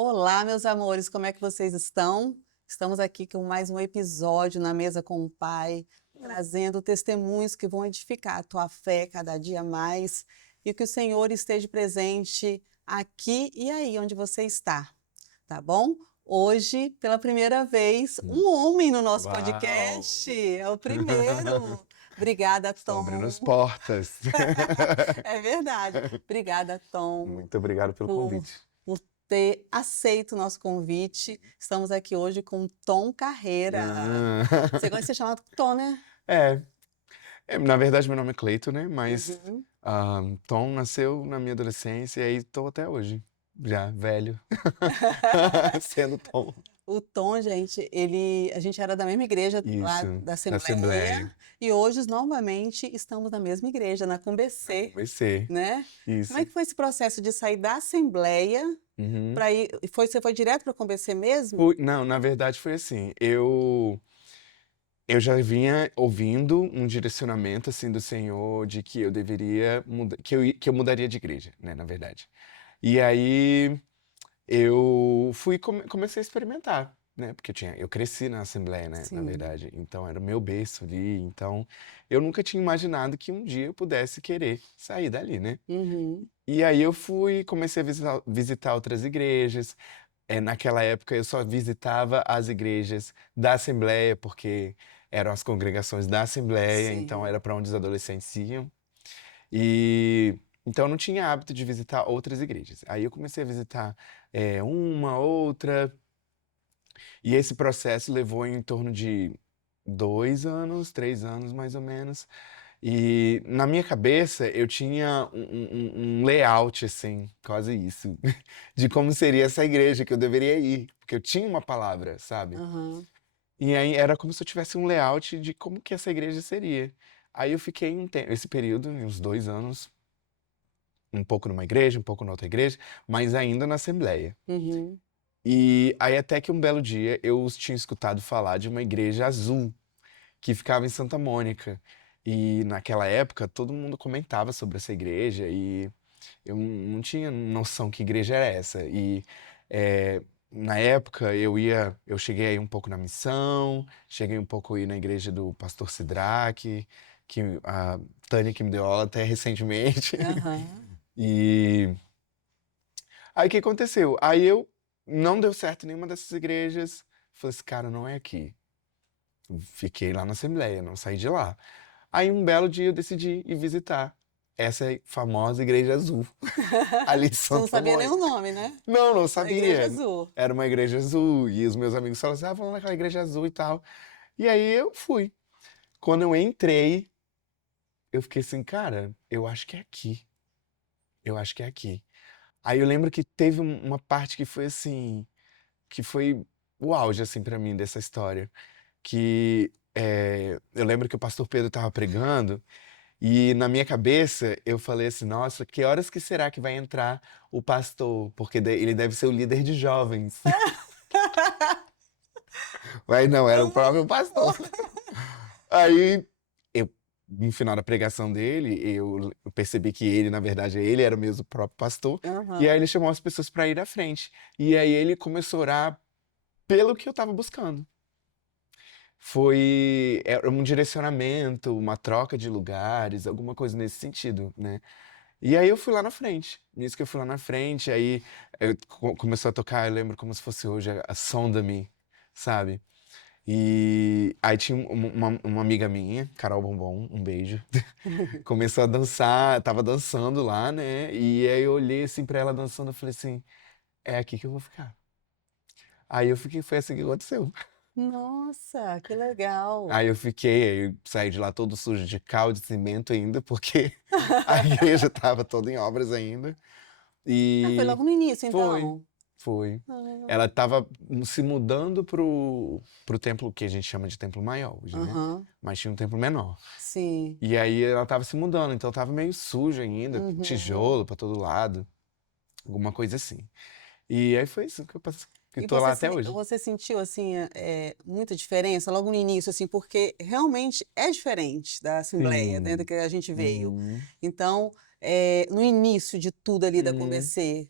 Olá, meus amores, como é que vocês estão? Estamos aqui com mais um episódio na Mesa com o Pai, trazendo testemunhos que vão edificar a tua fé cada dia mais e que o Senhor esteja presente aqui e aí onde você está, tá bom? Hoje, pela primeira vez, um homem no nosso Uau! podcast. É o primeiro. Obrigada, Estão abrindo Tom. as portas. É verdade. Obrigada, Tom, Muito obrigado pelo por, convite. por ter aceito o nosso convite. Estamos aqui hoje com Tom Carreira. Você gosta de ser chamado Tom, né? É, na verdade meu nome é Cleito, né? Mas Uhum. Tom nasceu na minha adolescência e aí tô até hoje, já velho, sendo Tom. O Tom, gente, a gente era da mesma igreja lá Isso, da na Assembleia Assembleia. e hoje novamente estamos na mesma igreja, na Cumbecê, Comecei, né? Como é isso. que foi esse processo de sair da Assembleia Uhum. para ir? Você foi direto para a Cumbecê mesmo? Não, na verdade foi assim, eu já vinha ouvindo um direcionamento assim do Senhor de que eu deveria mudar, que eu mudaria de igreja, né, na verdade. E aí eu comecei a experimentar, né? Porque eu cresci na Assembleia, né? Na Sim. verdade. Então era o meu berço ali. Então eu nunca tinha imaginado que um dia eu pudesse querer sair dali, né? Uhum. E aí eu comecei a visitar outras igrejas. Naquela época eu só visitava as igrejas da Assembleia, porque eram as congregações da Assembleia, então Sim. era para onde os adolescentes iam. E então eu não tinha hábito de visitar outras igrejas. Aí eu comecei a visitar uma, outra, e esse processo levou em torno de 2 anos, 3 anos mais ou menos. E na minha cabeça eu tinha um layout, assim, quase isso, de como seria essa igreja que eu deveria ir, porque eu tinha uma palavra, sabe? Aham. E aí era como se eu tivesse um layout de como que essa igreja seria. Aí eu fiquei esse período, uns 2 anos, um pouco numa igreja, um pouco na outra igreja, mas ainda na Assembleia. Uhum. E aí até que um belo dia eu tinha escutado falar de uma igreja azul que ficava em Santa Mônica. E naquela época todo mundo comentava sobre essa igreja e eu não tinha noção que igreja era essa. E na época eu cheguei aí um pouco na missão, cheguei um pouco aí na igreja do pastor Sidraque, que a Tânia que me deu aula até recentemente. Aham. E aí o que aconteceu? Aí eu não deu certo em nenhuma dessas igrejas. Falei assim, cara, não é aqui. Fiquei lá na Assembleia, não saí de lá. Aí um belo dia eu decidi ir visitar essa famosa Igreja Azul, ali em Você não Santa sabia nem o Mônica. nome, né? Não, não Da Igreja sabia. Azul. Era uma igreja azul. E os meus amigos falaram assim: ah, vamos naquela igreja azul e tal. E aí eu fui. Quando eu entrei, eu fiquei assim, cara, eu acho que é aqui. Eu acho que é aqui. Aí eu lembro que teve uma parte que foi assim, que foi o auge, assim, pra mim dessa história. Que eu lembro que o pastor Pedro estava pregando e na minha cabeça eu falei assim, nossa, que horas que será que vai entrar o pastor? Porque ele deve ser o líder de jovens. Mas não, era o próprio pastor. Aí, no final da pregação dele, eu percebi que ele, na verdade, ele era mesmo o próprio pastor. E aí Aham. ele chamou as pessoas para ir à frente. E aí ele começou a orar pelo que eu estava buscando. Era um direcionamento, uma troca de lugares, alguma coisa nesse sentido, né? E aí eu fui lá na frente. Nisso que eu fui lá na frente, aí começou a tocar, eu lembro como se fosse hoje, a Sonda-me, sabe? E aí tinha uma amiga minha, Carol Bombom, um beijo, começou a dançar, tava dançando lá, né? E aí eu olhei assim pra ela dançando e falei assim, é aqui que eu vou ficar. Aí eu fiquei, foi assim que aconteceu. Nossa, que legal. Aí eu fiquei, aí eu saí de lá todo sujo de cal, de cimento ainda, porque a igreja tava toda em obras ainda. Ah, foi E logo no início, foi, então. foi. Ah, Ela tava se mudando pro templo que a gente chama de templo maior hoje, né? aham. Mas tinha um templo menor. Sim. E aí ela tava se mudando, então tava meio sujo ainda, Uhum. tijolo pra todo lado, alguma coisa assim. E aí foi isso que eu passei, que E tô lá até hoje. você sentiu, assim, muita diferença logo no início, assim, porque realmente é diferente da Assembleia, né, da Sim. que a gente veio. Uhum. Então, no início de tudo ali da Uhum. Conversê.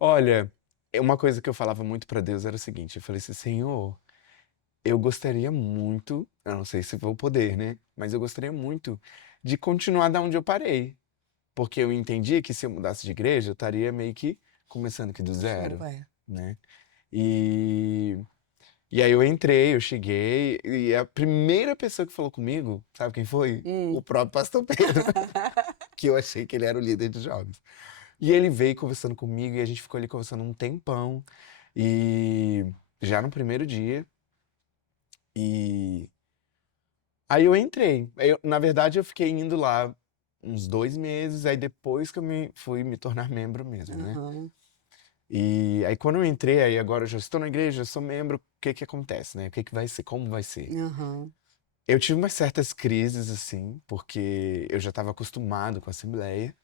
Olha. uma coisa que eu falava muito pra Deus era o seguinte, eu falei assim, Senhor, eu gostaria muito, eu não sei se vou poder, né? Mas eu gostaria muito de continuar da onde eu parei. Porque eu entendi que se eu mudasse de igreja, eu estaria meio que começando aqui do De novo, zero, é. né? E, e aí eu entrei, eu cheguei, e a primeira pessoa que falou comigo, sabe quem foi? O Hum. próprio pastor Pedro, que eu achei que ele era o líder de jovens. E ele veio conversando comigo e a gente ficou ali conversando um tempão. E já no primeiro dia, e aí eu entrei. Na verdade, eu fiquei indo lá uns 2 meses, aí depois que eu fui me tornar membro mesmo, né? Aham. E aí quando eu entrei, aí agora eu já estou na igreja, eu sou membro, o que que acontece, né? O que que vai ser? Como vai ser? Aham. Eu tive umas certas crises, assim, porque eu já estava acostumado com a Assembleia,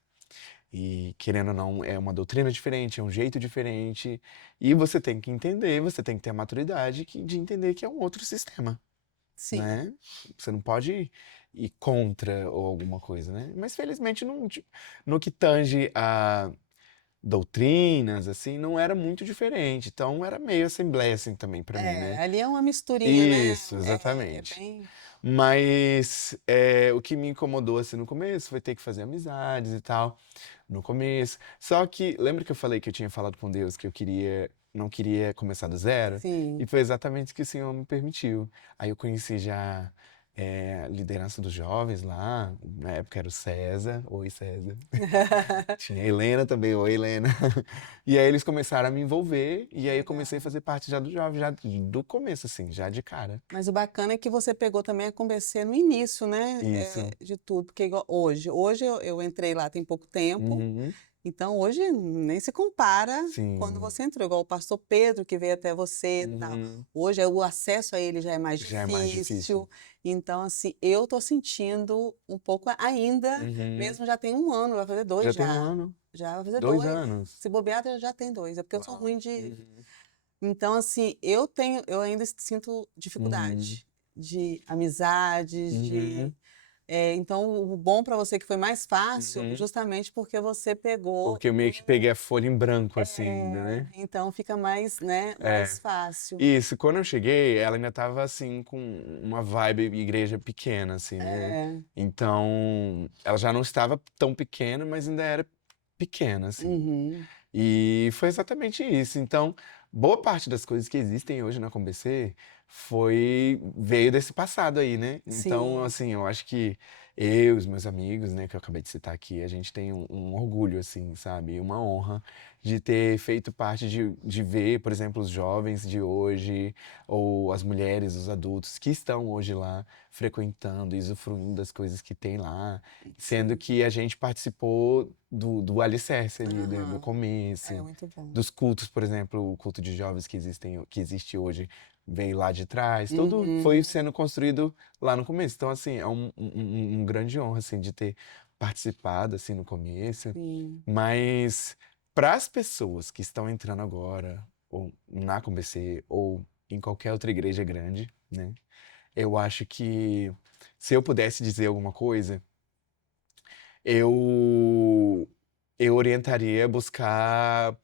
e querendo ou não, é uma doutrina diferente, é um jeito diferente, e você tem que entender, você tem que ter a maturidade de entender que é um outro sistema, Sim. né? Você não pode ir contra ou alguma coisa, né? Mas felizmente no que tange a doutrinas, assim, não era muito diferente. Então era meio assembleia, assim, também pra mim, É, né? ali é uma misturinha, né? Isso, É exatamente. bem. Mas o que me incomodou, assim, no começo foi ter que fazer amizades e tal, no começo. Só que, lembra que eu falei que eu tinha falado com Deus que eu não queria começar do zero? E Sim. foi exatamente o que o Senhor me permitiu. Aí eu conheci já a liderança dos jovens lá, na época era o César, oi César. Tinha a Helena também, oi Helena. E aí eles começaram a me envolver, e aí eu comecei a Legal. fazer parte já do jovem, já do começo, assim, já de cara. Mas o bacana é que você pegou também a Comecê no início, né? Isso. De tudo. Porque igual hoje eu entrei lá tem pouco tempo. Uhum. Então, hoje nem se compara quando Sim. você entrou, igual o pastor Pedro que veio até você e tal. Uhum. Hoje o acesso a ele já é mais Já é mais difícil. difícil. Então, assim, eu tô sentindo um pouco ainda, Uhum. mesmo já tem um ano, vai fazer dois Já tem um já. ano, Já vai fazer 2 dois. anos. Se bobear, já tem dois. É porque eu sou Uau. ruim de. Uhum. Então, assim, eu ainda sinto Uhum. dificuldade de amizades, de Uhum. então, o bom para você que foi mais fácil, Uhum. justamente porque você pegou Porque eu meio que peguei a folha em branco, assim, né? então fica mais, né, É. mais fácil. Isso, quando eu cheguei, ela ainda tava assim com uma vibe igreja pequena, assim, né? É. Então, ela já não estava tão pequena, mas ainda era pequena, assim. Uhum. E foi exatamente isso. Então, boa parte das coisas que existem hoje na ComBC veio desse passado aí, né? Então, Sim. assim, eu acho que eu, os meus amigos, né, que eu acabei de citar aqui, a gente tem um orgulho, assim, sabe? Uma honra de ter feito parte de ver, por exemplo, os jovens de hoje, ou as mulheres, os adultos que estão hoje lá frequentando e usufruindo das coisas que tem lá, sendo Sim. que a gente participou do alicerce ali, né, do Aham. É começo, muito bom. dos cultos, por exemplo, o culto de jovens que existe hoje veio lá de trás, tudo foi Uhum. sendo construído lá no começo. Então, assim, é um grande honra, assim, de ter participado, assim, no começo. Sim. Mas para as pessoas que estão entrando agora, ou na ComBC, ou em qualquer outra igreja grande, né, eu acho que se eu pudesse dizer alguma coisa, eu eu orientaria a buscar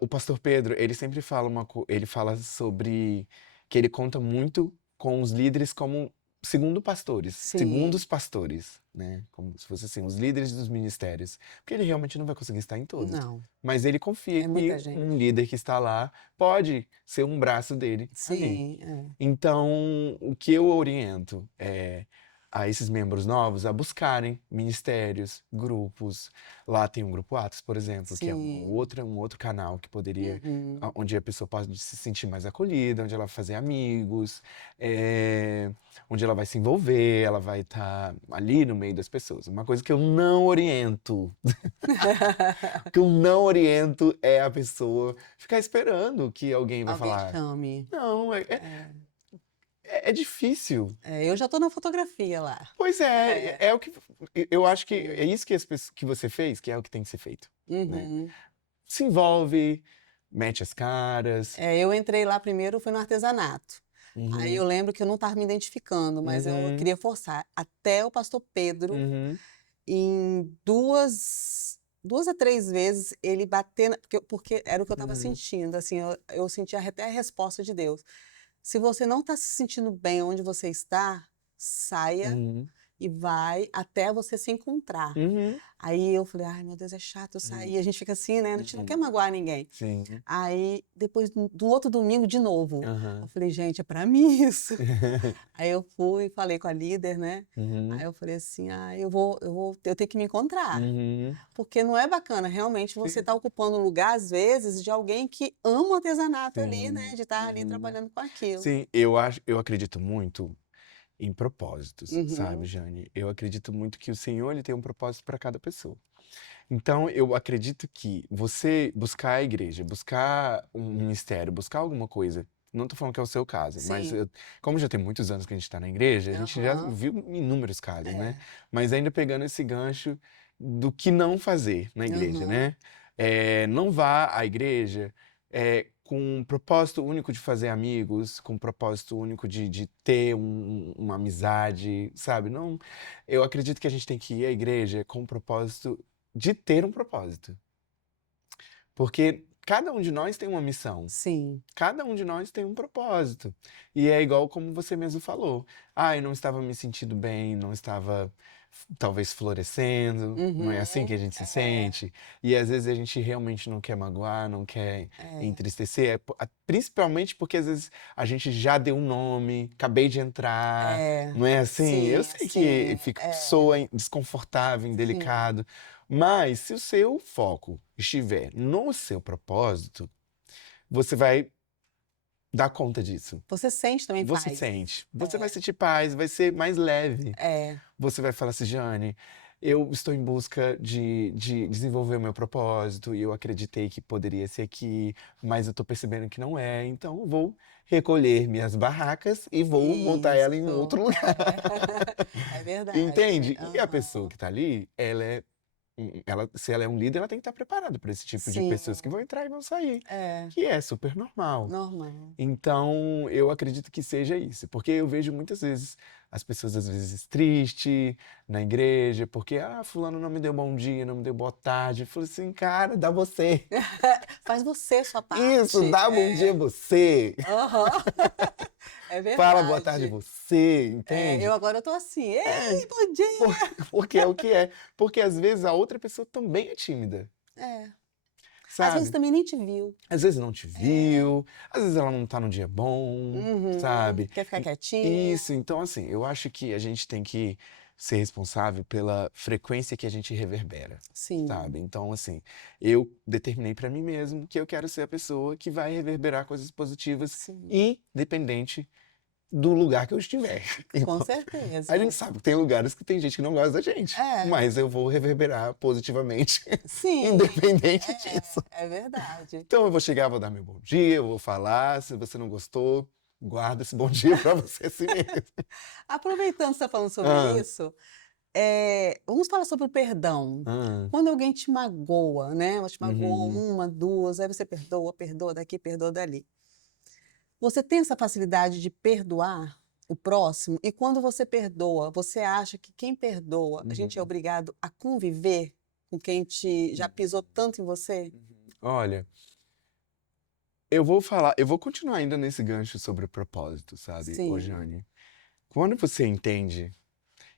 o pastor Pedro, ele sempre fala ele fala sobre que ele conta muito com os líderes como Sim. segundos pastores, né? Como se fosse assim, os líderes dos ministérios, porque ele realmente não vai conseguir estar em todos. Não, Mas ele confia é muita que gente. um líder que está lá pode ser um braço dele ali. Sim, é. Então, o que eu oriento a esses membros novos a buscarem ministérios, grupos. Lá tem um grupo Atos, por exemplo, que é Sim. um outro canal que poderia, Uhum. onde a pessoa pode se sentir mais acolhida, onde ela vai fazer amigos, onde ela vai se envolver, ela vai estar ali no meio das pessoas. Uma coisa que eu não oriento, que eu não oriento é a pessoa ficar esperando que alguém vai Alguém falar. chame. Não, É. é difícil. Eu já tô na fotografia lá. Pois é, É. é o que eu acho que Sim. é isso que que você fez, que é o que tem que ser feito, né? Uhum. Se envolve, mete as caras. Eu entrei lá primeiro, foi no artesanato. Aí Uhum, eu lembro que eu não estava me identificando, mas eu uhum, queria forçar. Até o pastor Pedro, uhum, em 2 2 a 3 vezes ele bater, porque era o que eu estava Uhum. sentindo, assim, eu senti até a resposta de Deus. Se você não está se sentindo bem onde você está, saia Uhum. e vai até você se encontrar. Uhum. Aí eu falei: "Ai, meu Deus, é chato eu Uhum. sair", a gente fica assim, né, a gente não quer Uhum. magoar ninguém. Sim. Aí depois do outro domingo de novo, eu Aham. falei: "Gente, é pra mim isso". Aí eu fui, falei com a líder, né, aí Uhum. eu falei assim: "Ah, eu tenho que me encontrar". Uhum. Porque não é bacana, realmente, você Sim. tá ocupando um lugar, às vezes, de alguém que ama o artesanato ali, né, Sim. de estar ali Uhum. trabalhando com aquilo. Sim, eu acredito muito em propósitos, sabe, Uhum. Jane? Eu acredito muito que o Senhor, ele tem um propósito para cada pessoa. Então, eu acredito que você buscar a igreja, buscar um ministério, buscar alguma coisa, não tô falando que é o seu caso, mas Sim. como já tem muitos anos que a gente tá na igreja, a gente já Aham. viu inúmeros casos, né? É. Mas ainda pegando esse gancho do que não fazer na igreja, Aham. né? Não vá à igreja com um propósito único de fazer amigos, com um propósito único de ter uma amizade, sabe? Não, eu acredito que a gente tem que ir à igreja com um propósito de ter um propósito. Porque cada um de nós tem uma missão. Sim. Cada um de nós tem um propósito. E é igual como você mesmo falou. Ah, eu não estava me sentindo bem, não estava talvez florescendo. Não é assim que Uhum. a gente se É, sente? E às vezes a gente realmente não quer magoar, não quer é. entristecer. Principalmente porque às vezes a gente já deu um nome, acabei de entrar. É. Não é assim? Eu Sim, sei que sim. soa É. desconfortável, Sim. indelicado. Mas se o seu foco estiver no seu propósito, você vai dar conta disso. Você sente também Você paz. sente. Você vai É. sentir paz, vai ser mais leve. É. Você vai falar assim, Jane, eu estou em busca de desenvolver o meu propósito e eu acreditei que poderia ser aqui, mas eu estou percebendo que não é, então eu vou recolher minhas barracas e vou montar ela em um Isso. outro lugar. É. É verdade. Entende? E a pessoa Aham. que está ali, se ela é um líder, ela tem que estar preparada para esse tipo de Sim. pessoas que vão entrar e vão sair, É. que é super normal. Normal. Então, eu acredito que seja isso, porque eu vejo muitas vezes as pessoas às vezes triste na igreja, porque fulano não me deu bom dia, não me deu boa tarde. Eu falei assim, cara, dá você. Faz você sua Isso, parte. dá bom dia É. você. Aham. É Fala boa tarde verdade. você, É, eu entende? agora eu tô assim: É, "Ei, bom por- dia". porque é o que é. Porque às vezes a outra pessoa também é tímida, É. Às vezes sabe? também nem te viu. Às vezes não te É. viu, às vezes ela não tá no dia bom, Uhum. sabe? Quer ficar quietinha. Isso, então assim, eu acho que a gente tem que ser responsável pela frequência que a gente reverbera, Sim, sabe? Então assim, eu determinei pra mim mesmo que eu quero ser a pessoa que vai reverberar coisas positivas, sim. independente do lugar que eu estiver. Com Então, a gente certeza. sabe que tem lugares que tem gente que não gosta da gente, É. mas eu vou reverberar positivamente, Sim. independente disso. É verdade. Então eu vou chegar, vou dar meu bom dia, eu vou falar, se você não gostou, guarda esse bom dia pra você assim mesmo. Aproveitando que você tá falando sobre Hã, isso, vamos falar sobre o perdão. hã, Quando alguém te magoa, né, ela te magoou uhum, 1, 2, aí você perdoa, perdoa daqui, perdoa dali. Você tem essa facilidade de perdoar o próximo? E quando você perdoa, você acha que quem perdoa, a gente é uhum, obrigado a conviver com quem te já pisou uhum, tanto em você? uhum. Olha, eu vou continuar ainda nesse gancho sobre o propósito, sabe, ô Sim. Jane. Quando você entende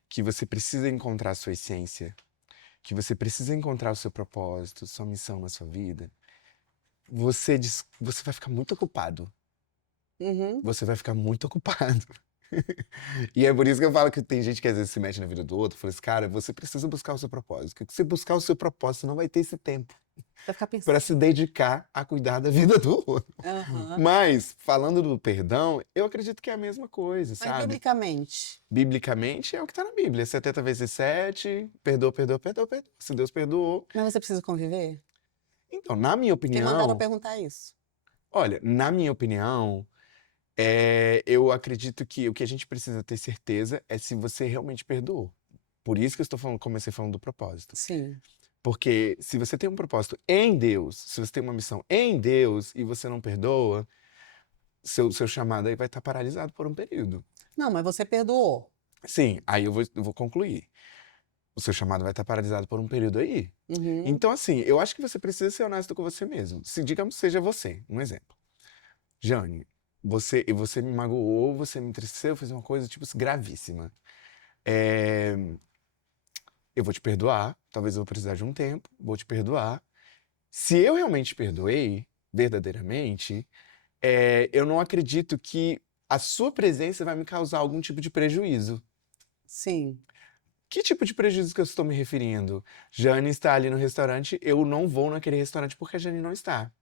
que você precisa encontrar a sua essência, que você precisa encontrar o seu propósito, sua missão na sua vida, você vai ficar muito ocupado. Uhum. Você vai ficar muito ocupado. E é por isso que eu falo que tem gente que às vezes se mete na vida do outro, fala assim, cara, você precisa buscar o seu propósito. Porque se você buscar o seu propósito, você não vai ter esse tempo Vai ficar para se pensando. dedicar a cuidar da vida do outro. Aham. Mas, falando do perdão, eu acredito que é a mesma coisa, Mas sabe? biblicamente? Biblicamente é o que está na Bíblia. 70 vezes 7, perdoa, perdoa, perdoa, perdoa. Se Deus perdoou. Mas você precisa conviver? Então, na minha Porque mandaram eu opinião, perguntar isso. olha, na minha opinião, eu acredito que o que a gente precisa ter certeza é se você realmente perdoou. Por isso que eu estou falando, comecei falando do propósito. Sim. Porque se você tem um propósito em Deus, se você tem uma missão em Deus e você não perdoa, seu chamado aí vai estar paralisado por um período. Não, mas você perdoou. Sim, aí eu vou concluir. o seu chamado vai estar paralisado por um período aí. Uhum. Então, assim, eu acho que você precisa ser honesto com você mesmo. Se, digamos, seja você, um exemplo. Jane, você me magoou, você me entristeceu, fez uma coisa, tipo, gravíssima. É, eu vou te perdoar, talvez eu vou precisar de um tempo, vou te perdoar. Se eu realmente te perdoei, verdadeiramente, eu não acredito que a sua presença vai me causar algum tipo de prejuízo. Sim. Que tipo de prejuízo que eu estou me referindo? Jane está ali no restaurante, eu não vou naquele restaurante porque a Jane não está.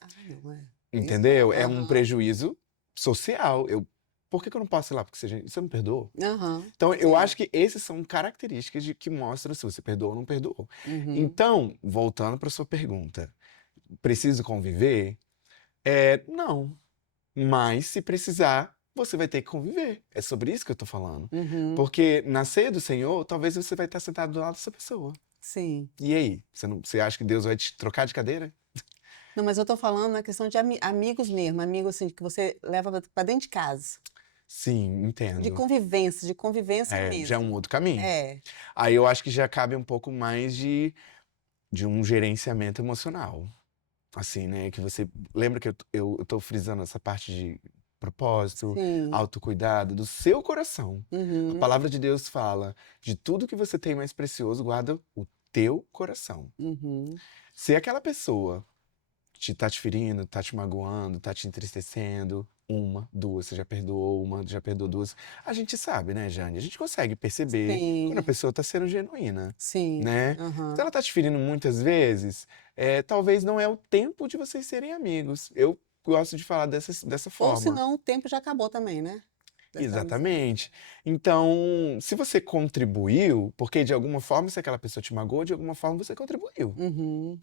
Ah, não é. Isso Entendeu? não. É um Aham. prejuízo social. Por que que eu não posso ir lá? Porque você me perdoou? Aham. Então, eu Sim. acho que essas são características que mostram se você perdoou ou não perdoou. Uhum. Então, voltando para sua pergunta, preciso conviver? Não. Mas, se precisar, você vai ter que conviver. É sobre isso que eu tô falando. Uhum. Porque na ceia do Senhor, talvez você vai estar sentado do lado dessa pessoa. Sim. E aí? Você acha que Deus vai te trocar de cadeira? Não, mas eu tô falando na questão de amigos mesmo, amigos assim que você leva para dentro de casa, Sim, entendo. de convivência Já é um mesmo. outro caminho. É. Aí eu acho que já cabe um pouco mais de um gerenciamento emocional. Assim, né? Que você. Lembra que eu tô frisando essa parte de propósito, Sim. autocuidado do seu coração. A Uhum. palavra de Deus fala: de tudo que você tem mais precioso, guarda o teu coração. Uhum. Se aquela pessoa tá te ferindo, tá te magoando, tá te entristecendo, uma, duas, você já perdoou uma, já perdoou duas. A gente sabe, né, Jane? A gente consegue perceber quando a Sim. pessoa tá sendo genuína, Sim. né? Se Aham. ela tá te ferindo muitas vezes, talvez não é o tempo de vocês serem amigos. Eu gosto de falar dessa Ou forma. senão o tempo já acabou também, né? Dessa amizade. Exatamente. Então, se você contribuiu, porque de alguma forma, se aquela pessoa te magoou, de alguma forma você contribuiu. Uhum.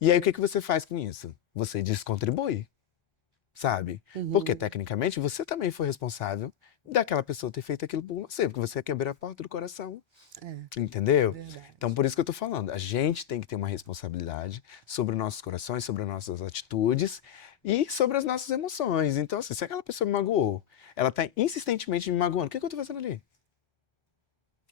E aí, o que que você faz com isso? Você descontribui, sabe? Porque, Uhum. tecnicamente, você também foi responsável daquela pessoa ter feito aquilo por você, porque você quebrou a porta do coração, É, entendeu? Então, verdade. por isso que eu tô falando, a gente tem que ter uma responsabilidade sobre os nossos corações, sobre as nossas atitudes e sobre as nossas emoções. Então, assim, se aquela pessoa me magoou, ela tá insistentemente me magoando, o que que eu tô fazendo ali?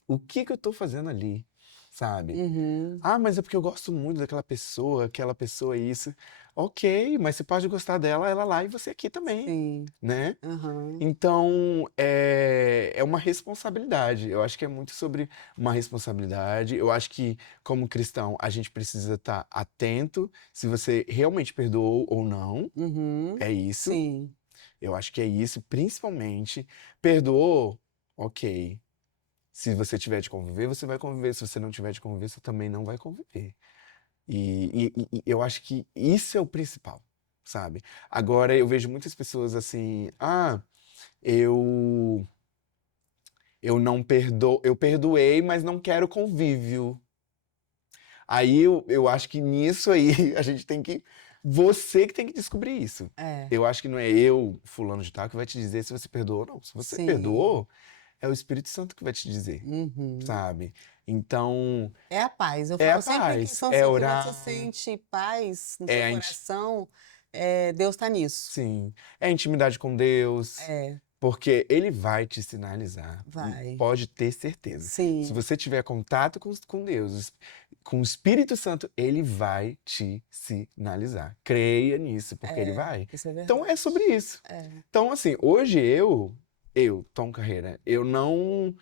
O que que eu tô fazendo ali? Sabe? Uhum. Ah, mas é porque eu gosto muito daquela pessoa, aquela pessoa é isso. Ok, mas você pode gostar dela, ela lá e você aqui também, Sim. né? Aham. Então, é uma responsabilidade. Eu acho que é muito sobre uma responsabilidade. Eu acho que, como cristão, a gente precisa estar atento se você realmente perdoou ou não. Uhum. É isso. Sim. Eu acho que é isso, principalmente. Perdoou, ok. Se você tiver de conviver, você vai conviver. Se você não tiver de conviver, você também não vai conviver. E eu acho que isso é o principal, sabe? Agora eu vejo muitas pessoas assim, eu eu não perdo, eu perdoei, mas não quero convívio. Aí eu acho que nisso aí a gente tem que, você que tem que descobrir isso. É. Eu acho que não é eu, fulano de tal, que vai te dizer se você perdoou ou não. Se você Sim. perdoou, é o Espírito Santo que vai te dizer, Uhum. sabe? Então, É a paz. Eu é a falo sempre que paz, questão é assim, que você orar, sente paz no é seu a coração, Deus está nisso. sim, é intimidade com Deus, É, porque Ele vai te sinalizar, vai. pode ter certeza. Se Sim. você tiver contato com Deus, com o Espírito Santo, Ele vai te sinalizar. Creia nisso, porque Ele vai. Isso é Então é sobre verdade. isso. É. Então, assim, hoje Tom Carreira, eu não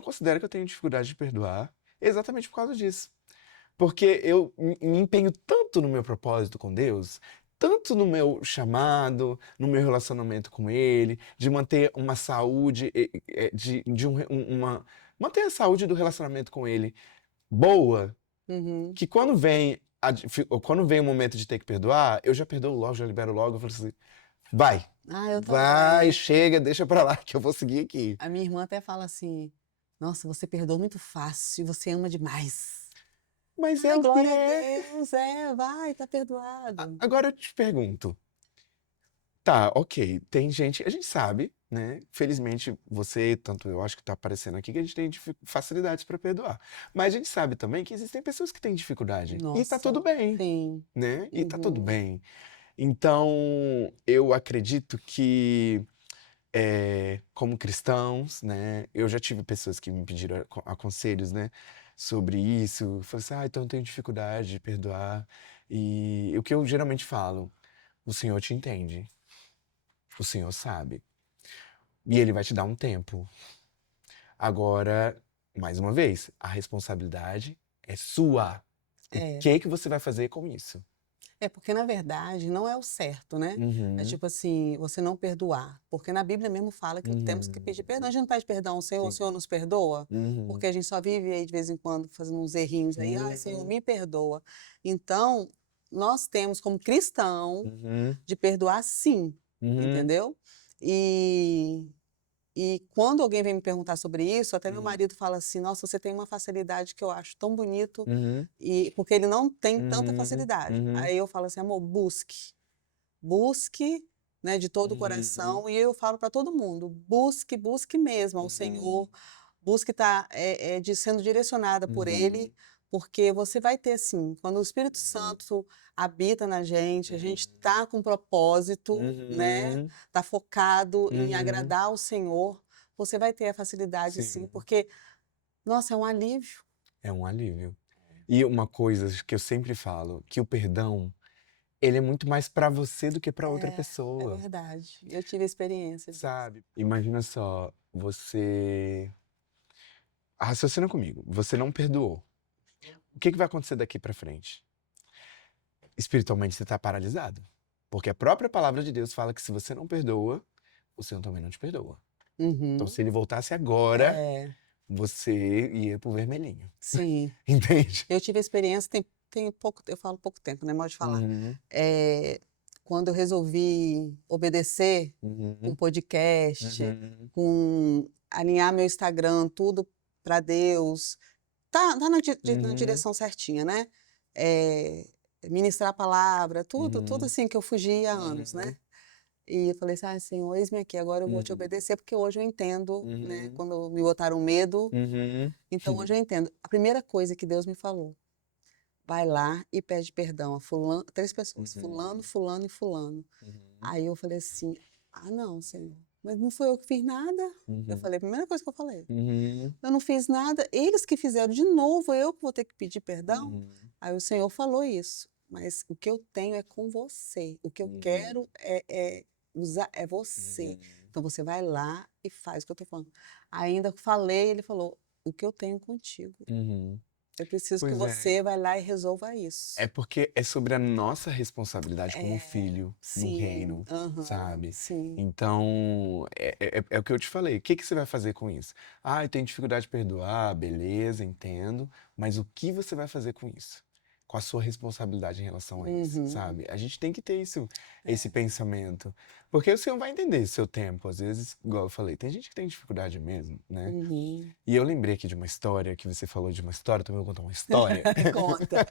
considero que eu tenho dificuldade de perdoar, exatamente por causa disso. Porque eu me empenho tanto no meu propósito com Deus, tanto no meu chamado, no meu relacionamento com Ele, de manter uma saúde, manter a saúde do relacionamento com Ele boa, Uhum. que quando vem o momento de ter que perdoar, eu já perdoo logo, já libero logo, eu falo assim, vai, Ah, eu vai, também. chega, deixa pra lá, que eu vou seguir aqui. A minha irmã até fala assim: Nossa, você perdoa muito fácil, você ama demais. Mas é Ai, o que glória a é. Deus, vai, tá perdoado. Agora eu te pergunto, tá, ok. Tem gente, a gente sabe, né? Felizmente, você, tanto eu acho que tá aparecendo aqui, que a gente tem facilidades para perdoar. Mas a gente sabe também que existem pessoas que têm dificuldade. E tá tudo Nossa, bem, sim. né? E tá tudo Uhum. bem. Então, eu acredito que como cristãos, né? Eu já tive pessoas que me pediram conselhos, né, sobre isso. Falei assim, então eu tenho dificuldade de perdoar. E o que eu geralmente falo, o Senhor te entende, o Senhor sabe. E Ele vai te dar um tempo. Agora, mais uma vez, a responsabilidade é sua. O É. que você vai fazer com isso? É porque, na verdade, não é o certo, né? É Uhum, tipo assim, você não perdoar. Porque na Bíblia mesmo fala que temos que pedir uhum, perdão. A gente não pede perdão ao Senhor, o sim, Senhor nos perdoa? uhum, Porque a gente só vive aí de vez em quando fazendo uns errinhos aí. Ai, Senhor, uhum, me perdoa. Então, nós temos como cristão uhum, de perdoar sim, uhum, entendeu? E e quando alguém vem me perguntar sobre isso, até meu uhum, marido fala assim: "Nossa, você tem uma facilidade que eu acho tão bonito", uhum, e porque ele não tem tanta uhum, facilidade. uhum, Aí eu falo assim: "Amor, busque, né, de todo o uhum, coração", e eu falo para todo mundo: "Busque, busque mesmo ao Senhor, uhum, busque estar, sendo direcionada por Ele, uhum, porque você vai ter sim, quando o Espírito uhum, Santo habita na gente, a gente uhum, está com propósito, né, uhum, está focado em uhum, agradar ao Senhor, você vai ter a facilidade sim, sim, porque, nossa, é um alívio". é um alívio. E uma coisa que eu sempre falo, que o perdão, ele é muito mais pra você do que pra outra É pessoa, verdade, eu tive experiência disso. sabe? Imagina só, você raciocina comigo, você não perdoou. O que vai acontecer daqui pra frente? Espiritualmente você tá paralisado. Porque a própria palavra de Deus fala que se você não perdoa, o Senhor também não te perdoa. Então, Uhum. se ele voltasse agora, É, você ia pro vermelhinho. sim. Entende? Eu tive a experiência tem pouco eu falo pouco tempo, né, modo de falar. Uhum, Eh, Quando eu resolvi obedecer com uhum, podcast, uhum, com alinhar meu Instagram, tudo para Deus, tá na uhum, direção certinha, né. Eh, Ministrar a palavra, tudo uhum, assim que eu fugia há anos, né. uhum, E eu falei assim: "Ai Senhor, eis-me aqui, agora eu vou te uhum, obedecer", porque hoje eu entendo, né, uhum, quando me botaram medo, uhum, então hoje eu entendo. A primeira coisa que Deus me falou: "Vai lá e pede perdão a fulano", 3 pessoas, fulano, uhum, fulano e fulano. uhum, Aí eu falei assim: "Ah não, Senhor, mas não foi eu que fiz nada". Eu uhum, falei, a primeira coisa que eu falei: uhum, "Eu não fiz nada, eles que fizeram de novo, eu que vou ter que pedir perdão?". uhum, Aí o Senhor falou isso: "Mas o que eu tenho é com você, o que eu uhum, quero é usar é você, uhum, então você vai lá e faz o que eu estou falando". Ainda falei, ele falou: "O que eu tenho contigo, uhum. eu preciso que Pois é. você vai lá e resolva É isso". porque é sobre a nossa responsabilidade como É, filho no sim, reino, aham, sabe? sim. Então, é o que eu te falei. O que você vai fazer com isso? Ah, eu tenho dificuldade de perdoar, beleza, entendo. Mas o que você vai fazer com isso? Com a sua responsabilidade em relação a isso, Uhum. sabe? A gente tem que ter isso, esse É. pensamento. Porque o Senhor vai entender seu tempo. Às vezes, igual eu falei, tem gente que tem dificuldade mesmo, né? Uhum. E eu lembrei aqui de uma história, que você falou de uma história, também vou contar uma história. Conta.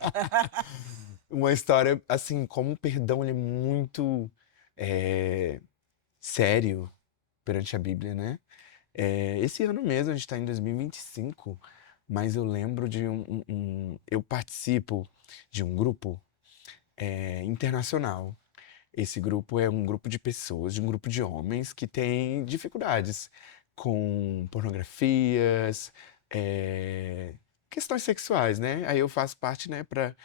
Uma história, assim, como o perdão ele é muito eh, sério perante a Bíblia, né? Esse ano mesmo, a gente está em 2025, mas eu lembro de eu participo de um grupo internacional. Esse grupo é um grupo de pessoas, de um grupo de homens que tem dificuldades com pornografias, questões sexuais, né? Aí eu faço parte, né, para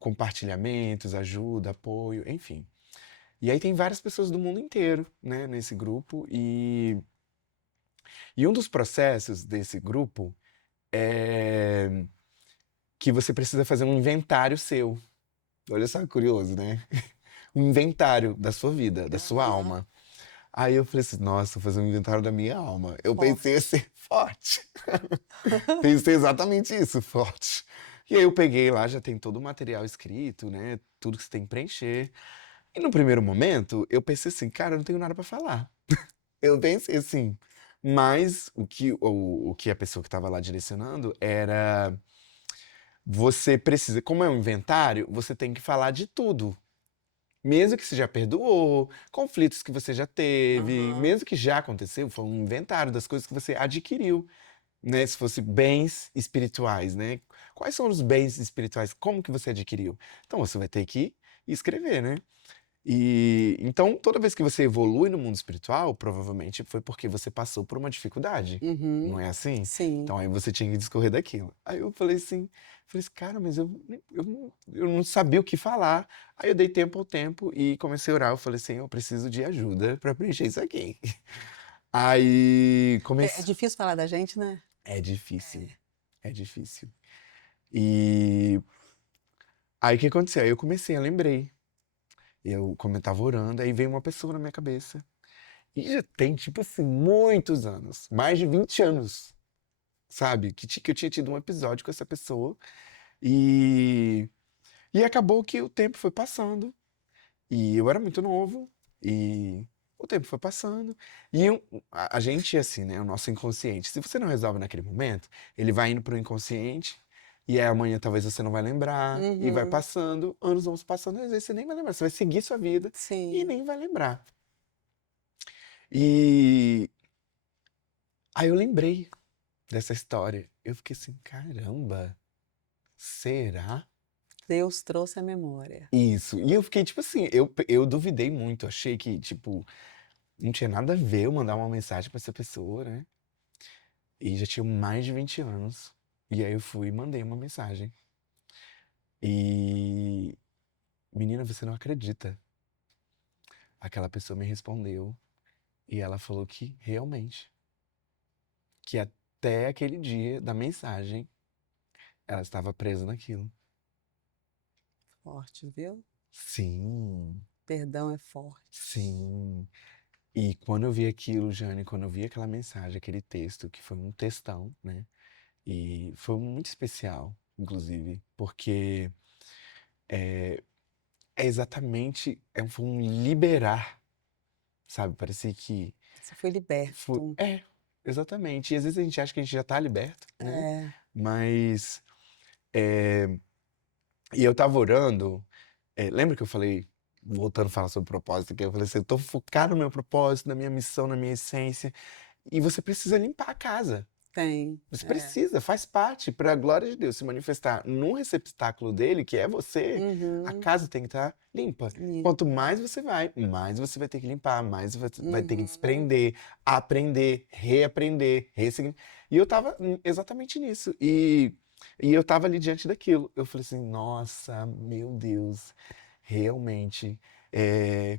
compartilhamentos, ajuda, apoio, enfim. E aí tem várias pessoas do mundo inteiro, né, nesse grupo, e um dos processos desse grupo é que você precisa fazer um inventário seu. Olha só que curioso, né? Um inventário da sua vida, da sua Aham. alma. Aí eu falei assim, nossa, vou fazer um inventário da minha alma. Eu pensei em Forte. ser forte. Pensei exatamente isso, forte. E aí eu peguei lá, já tem todo o material escrito, né? Tudo que você tem que preencher. E no primeiro momento, eu pensei assim, cara, eu não tenho nada pra falar. Eu pensei assim. Mas o que a pessoa que estava lá direcionando era você precisa, como é um inventário, você tem que falar de tudo. Mesmo que você já perdoou, conflitos que você já teve, Aham. mesmo que já aconteceu, foi um inventário das coisas que você adquiriu, né? Se fosse bens espirituais, né? Quais são os bens espirituais? Como que você adquiriu? Então você vai ter que escrever, né? E então, toda vez que você evolui no mundo espiritual, provavelmente foi porque você passou por uma dificuldade. Não Uhum. é assim? Sim. Então aí você tinha que discorrer daquilo. Aí eu falei assim, cara, mas eu não sabia o que falar. Aí eu dei tempo ao tempo e comecei a orar. Eu falei assim, eu preciso de ajuda para preencher isso aqui. Aí É comecei. difícil falar da gente, né? É difícil, é difícil. E aí o que aconteceu? Aí eu comecei, eu lembrei. Como eu tava orando, aí veio uma pessoa na minha cabeça. E já tem, tipo assim, muitos anos, mais de 20 anos, sabe? Que eu tinha tido um episódio com essa pessoa. E, e acabou que o tempo foi passando. E eu era muito novo. E o tempo foi passando. E a gente, assim, né? O nosso inconsciente. Se você não resolve naquele momento, ele vai indo pro inconsciente. E aí amanhã talvez você não vai lembrar. E vai Uhum. passando, anos vão se passando, e às vezes você nem vai lembrar. Você vai seguir sua vida e Sim. nem vai lembrar. E aí eu lembrei dessa história. Eu fiquei assim, caramba, será? Deus trouxe a memória. Isso. E eu fiquei, tipo assim, eu duvidei muito. Achei que, tipo, não tinha nada a ver eu mandar uma mensagem pra essa pessoa, né? E já tinha mais de 20 anos. E aí eu fui e mandei uma mensagem. E, menina, você não acredita. Aquela pessoa me respondeu e ela falou que realmente, que até aquele dia da mensagem, ela estava presa naquilo. Forte, viu? Sim, Perdão é forte. sim. E quando eu vi aquilo, Jane, quando eu vi aquela mensagem, aquele texto, que foi um textão, né? E foi muito especial, inclusive, porque é, é exatamente, foi um liberar, sabe? Parecia que Você foi foi, liberto. exatamente. E às vezes a gente acha que a gente já tá liberto, né? É. Mas, é, e eu tava orando, lembra que eu falei, voltando a falar sobre propósito, que eu falei assim, eu tô focado no meu propósito, na minha missão, na minha essência, e você precisa limpar a casa. Tem. Você É. precisa, faz parte, para a glória de Deus se manifestar no receptáculo dele, que é você, a Uhum. casa tem que estar limpa. Quanto mais você vai, mais você vai ter que limpar, mais você vai ter que Uhum. desprender, aprender, reaprender, ressignificar. E eu tava exatamente nisso. E eu tava ali diante daquilo. Eu falei assim, nossa, meu Deus, realmente. é,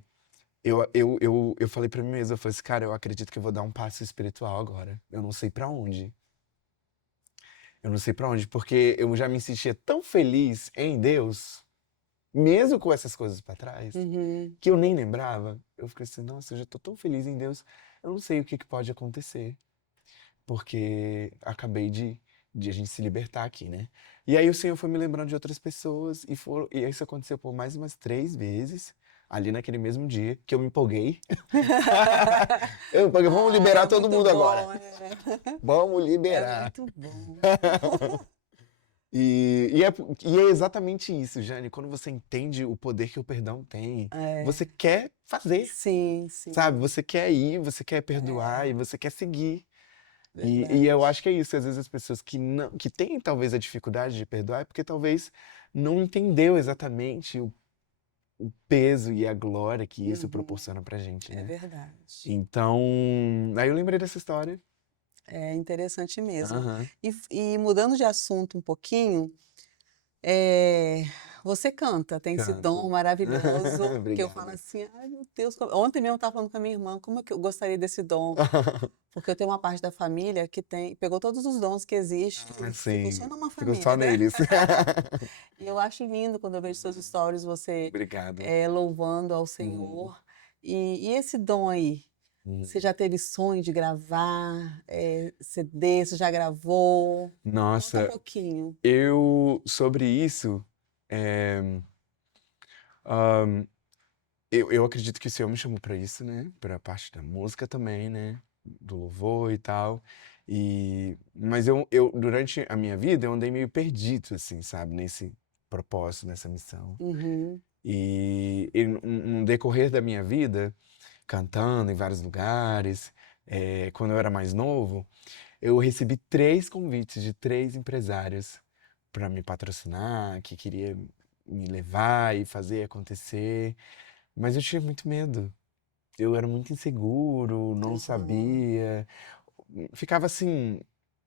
eu falei pra mim mesmo, eu falei assim, cara, eu acredito que eu vou dar um passo espiritual agora. Eu não sei pra onde. Eu não sei pra onde, porque eu já me sentia tão feliz em Deus, mesmo com essas coisas pra trás, Uhum. que eu nem lembrava. Eu fiquei assim, nossa, eu já tô tão feliz em Deus, eu não sei o que que pode acontecer, porque acabei de a gente se libertar aqui, né? E aí o Senhor foi me lembrando de outras pessoas e isso aconteceu por mais umas 3 vezes, ali naquele mesmo dia, que eu me empolguei. Eu me empolguei, vamos Ah, liberar é todo muito mundo agora. bom, Vamos é liberar. muito bom. E é exatamente isso, Jane. Quando você entende o poder que o perdão tem, É, você quer fazer, sim, sabe? sim, Você quer ir, você quer perdoar é e você quer seguir. E eu verdade. acho que é isso. Às vezes as pessoas que não, que têm talvez a dificuldade de perdoar é porque talvez não entendeu exatamente o peso e a glória que isso Uhum, proporciona pra gente, é né? verdade. Então, aí eu lembrei dessa história. É interessante mesmo. Aham. E mudando de assunto um pouquinho, é, você canta, tem esse dom Canto. maravilhoso, que eu falo Obrigado. assim, ai meu Deus, ontem mesmo eu estava falando com a minha irmã, como é que eu gostaria desse dom? Porque eu tenho uma parte da família que pegou todos os dons que existem, ficou só Assim, numa ficou só família, né? neles. E eu acho lindo quando eu vejo seus stories, você Obrigado. louvando ao Uhum. Senhor. E esse dom aí? Você Uhum. já teve sonho de gravar CD? Você já gravou? Conta um Nossa, pouquinho. sobre isso, é, ahn, eu acredito que o Senhor me chamou pra isso, né? Pra parte da música também, né? Do louvor e tal. Mas durante a minha vida, eu andei meio perdido, assim, sabe? Nesse propósito, nessa missão. Uhum, E no decorrer da minha vida, cantando em vários lugares, quando eu era mais novo, eu recebi 3 convites de 3 empresários para me patrocinar, que queria me levar e fazer acontecer. Mas eu tinha muito medo. Eu era muito inseguro, não Aham. sabia. Ficava assim,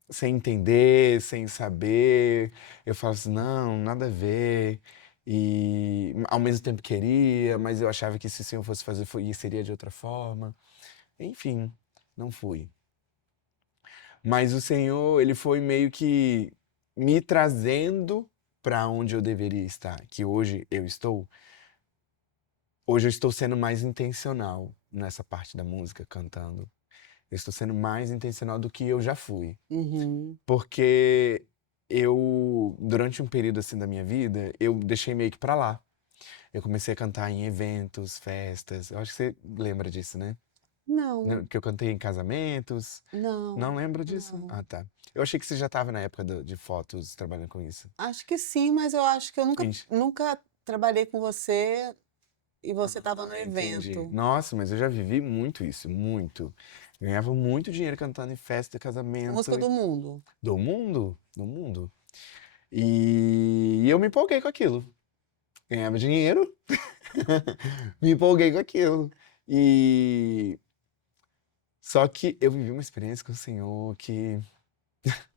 sem entender, sem saber. Eu falava assim, não, nada a ver. E ao mesmo tempo queria, mas eu achava que se o Senhor fosse fazer, seria de outra forma. Enfim, não fui. Mas o Senhor, ele foi meio que me trazendo para onde eu deveria estar, que hoje eu estou. Hoje eu estou sendo mais intencional nessa parte da música, cantando. Eu estou sendo mais intencional do que eu já fui. Uhum. Porque eu, durante um período assim da minha vida, eu deixei meio que pra lá. Eu comecei a cantar em eventos, festas. Eu acho que você lembra disso, né? Não, Que eu cantei em casamentos. Não não, lembra disso? não. Ah, tá. Eu achei que você já estava na época de fotos trabalhando com isso. Acho que sim, mas eu acho que eu nunca, Ixi, nunca trabalhei com você e você estava no entendi. evento. Nossa, mas eu já vivi muito isso, muito. Ganhava muito dinheiro cantando em festa, Música casamento. do mundo. Do mundo? Do mundo. E eu me empolguei com aquilo. Ganhava dinheiro, me empolguei com aquilo. E só que eu vivi uma experiência com o Senhor que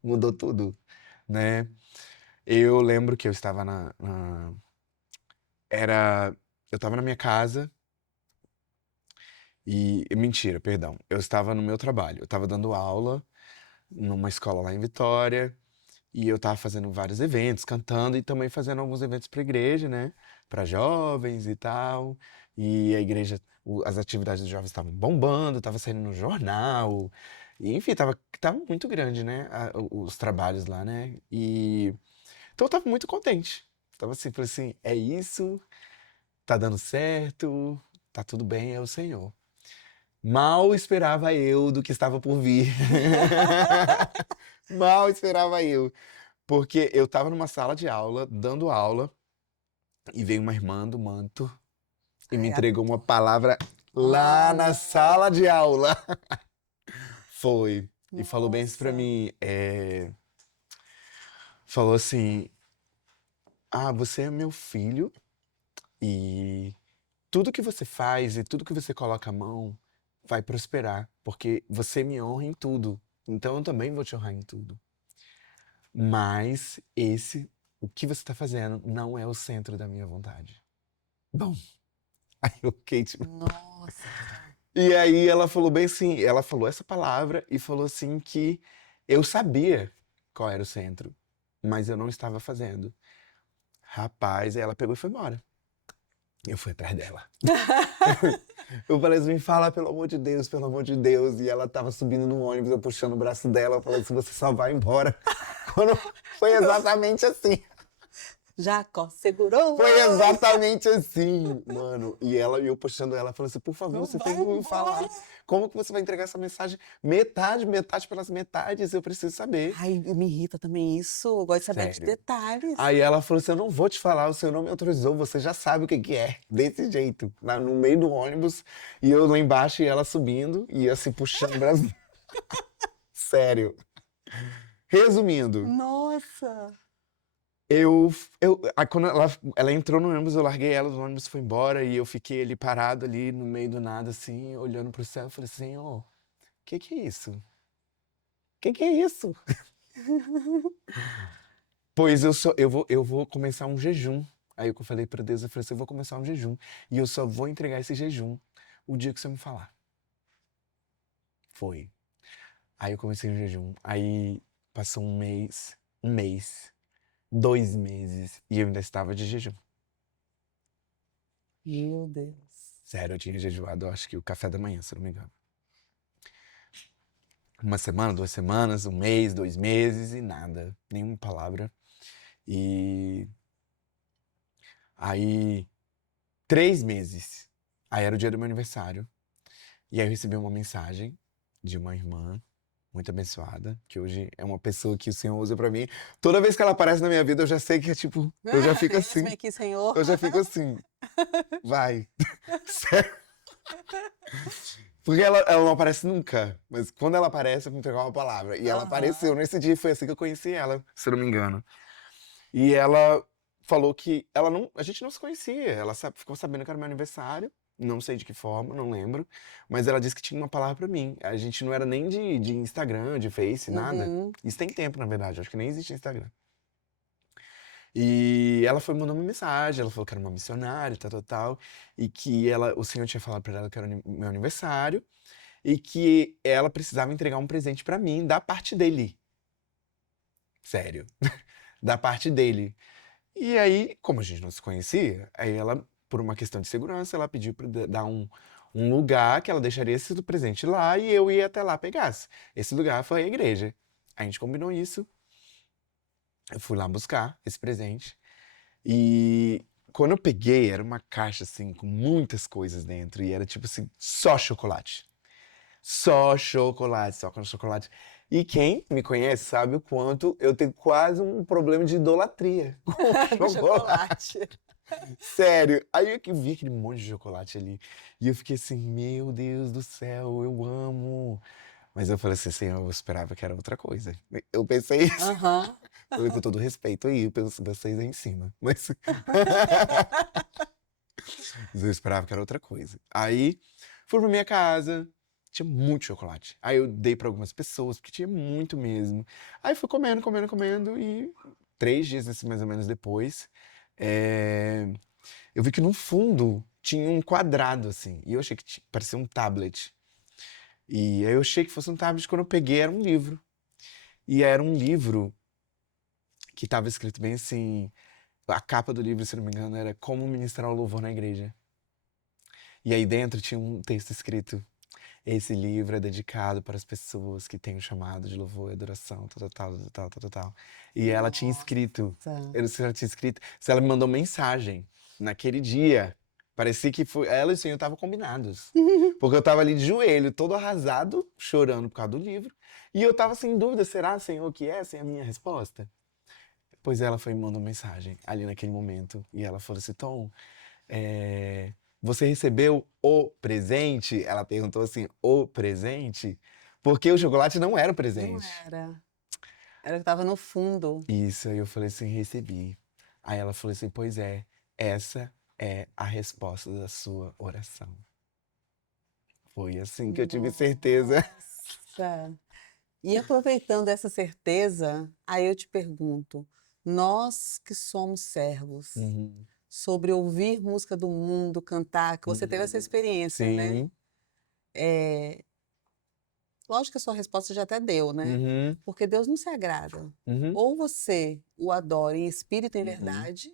mudou tudo, né? Eu lembro que eu estava era eu estava na minha casa e mentira, perdão. Eu estava no meu trabalho. Eu estava dando aula numa escola lá em Vitória. E eu tava fazendo vários eventos, cantando e também fazendo alguns eventos pra igreja, né? Pra jovens e tal. E a igreja, as atividades dos jovens estavam bombando, tava saindo no jornal. E, enfim, tava muito grande, né? Os trabalhos lá, né? E então eu tava muito contente. Tava assim, falei assim, é isso, tá dando certo, tá tudo bem, é o Senhor. Mal esperava eu do que estava por vir. Mal esperava eu. Porque eu tava numa sala de aula, dando aula, e veio uma irmã do manto e me Ai, entregou uma palavra ah, lá na não. sala de aula. Foi. E falou bem isso pra Nossa. mim. Falou assim: Ah, você é meu filho e tudo que você faz e tudo que você coloca a mão vai prosperar, porque você me honra em tudo. Então eu também vou te honrar em tudo. Mas o que você tá fazendo, não é o centro da minha vontade. Bom, aí eu fiquei tipo. Nossa. E aí ela falou bem assim, ela falou essa palavra e falou assim que eu sabia qual era o centro, mas eu não estava fazendo. Rapaz, aí ela pegou e foi embora. Eu fui atrás dela. Eu falei assim, me fala pelo amor de Deus, pelo amor de Deus. E ela tava subindo no ônibus, eu puxando o braço dela, eu falei assim, você só vai embora. Quando foi exatamente assim. Jacó segurou. Foi exatamente assim, mano. E eu puxando ela, falando assim, por favor, Não você vai tem que me embora. falar. Como que você vai entregar essa mensagem? Metade, metade pelas metades, eu preciso saber. Ai, me irrita também isso. Eu gosto de saber de Sério. detalhes. Aí ela falou assim, eu não vou te falar, o seu nome autorizou, você já sabe o que que é. Desse jeito, no meio do ônibus, e eu lá embaixo e ela subindo, e assim, puxando o braço. Sério. Resumindo, Nossa. quando ela entrou no ônibus, eu larguei ela, o ônibus foi embora e eu fiquei ali parado ali no meio do nada, assim, olhando pro céu, eu falei assim, Senhor, que é isso? Que é isso? Pois eu vou começar um jejum. Aí eu falei pra Deus, eu falei assim, eu vou começar um jejum e eu só vou entregar esse jejum o dia que você me falar. Foi. Aí eu comecei o jejum, aí passou um mês, 2 meses e eu ainda estava de jejum. Meu Deus. Sério, eu tinha jejuado, eu acho que o café da manhã, se eu não me engano. Uma semana, 2 semanas, um mês, 2 meses e nada, nenhuma palavra. E aí, 3 meses. Aí era o dia do meu aniversário. E aí eu recebi uma mensagem de uma irmã muito abençoada, que hoje é uma pessoa que o Senhor usa pra mim. Toda vez que ela aparece na minha vida, eu já sei que é tipo, eu já fico Eis-me assim, aqui, Senhor. eu já fico assim, vai. Sério. Porque ela não aparece nunca, mas quando ela aparece, eu vou entregar uma palavra. E ela Aham. apareceu nesse dia, foi assim que eu conheci ela, se eu não me engano. E ela falou que ela não, a gente não se conhecia, ela ficou sabendo que era meu aniversário. não sei de que forma, não lembro, mas ela disse que tinha uma palavra pra mim. A gente não era nem de Instagram, de Face, nada. Uhum. Isso tem tempo, na verdade, acho que nem existe Instagram. E ela foi mandando uma mensagem, ela falou que era uma missionária, tal, tal, tal, e que o Senhor tinha falado pra ela que era o meu aniversário, e que ela precisava entregar um presente pra mim da parte dele. Sério, da parte dele. E aí, como a gente não se conhecia, aí ela, por uma questão de segurança, ela pediu pra dar um lugar que ela deixaria esse presente lá e eu ia até lá pegasse. Esse lugar foi a igreja. A gente combinou isso, eu fui lá buscar esse presente. E quando eu peguei, era uma caixa assim, com muitas coisas dentro. E era tipo assim, só chocolate. Só chocolate, só com chocolate. E quem me conhece sabe o quanto eu tenho quase um problema de idolatria com Do chocolate. chocolate. Sério. Aí eu que vi aquele monte de chocolate ali. E eu fiquei assim, meu Deus do céu, eu amo. Mas eu falei assim, Senhor, eu esperava que era outra coisa. Eu pensei isso. Aham. Falei com todo respeito aí, vocês aí em cima. Mas eu esperava que era outra coisa. Aí fui pra minha casa, tinha muito chocolate. Aí eu dei pra algumas pessoas, porque tinha muito mesmo. Aí fui comendo, comendo, comendo, e 3 dias, assim, mais ou menos depois, é, eu vi que no fundo tinha um quadrado, assim, e eu achei que parecia um tablet. E aí eu achei que fosse um tablet, quando eu peguei era um livro. E era um livro que tava escrito bem assim, a capa do livro, se não me engano, era Como Ministrar o Louvor na Igreja. E aí dentro tinha um texto escrito: esse livro é dedicado para as pessoas que têm o chamado de louvor e adoração, tal, tal, tal, tal, tal, tal, tal. E ela tinha escrito, Nossa. eu não sei se ela tinha escrito, se ela me mandou mensagem naquele dia. Parecia que ela e o Senhor estavam combinados. Porque eu tava ali de joelho, todo arrasado, chorando por causa do livro. E eu tava sem dúvida, será, Senhor, que essa é a minha resposta? Pois ela foi e me mandou mensagem ali naquele momento. E ela falou assim, Tom, é, você recebeu o presente? Ela perguntou assim, o presente? Porque o chocolate não era o Não presente. era. Era o que tava no fundo. Isso, aí eu falei assim, recebi. Aí ela falou assim, pois é, essa é a resposta da sua oração. Foi assim que eu tive certeza. Nossa. E aproveitando essa certeza, aí eu te pergunto, nós que somos servos, Uhum, sobre ouvir música do mundo, cantar, que você teve essa uhum. experiência, né? Sim. Lógico que a sua resposta já até deu, né? Uhum, Porque Deus não se agrada. uhum, Ou você o adora em espírito e em uhum, verdade,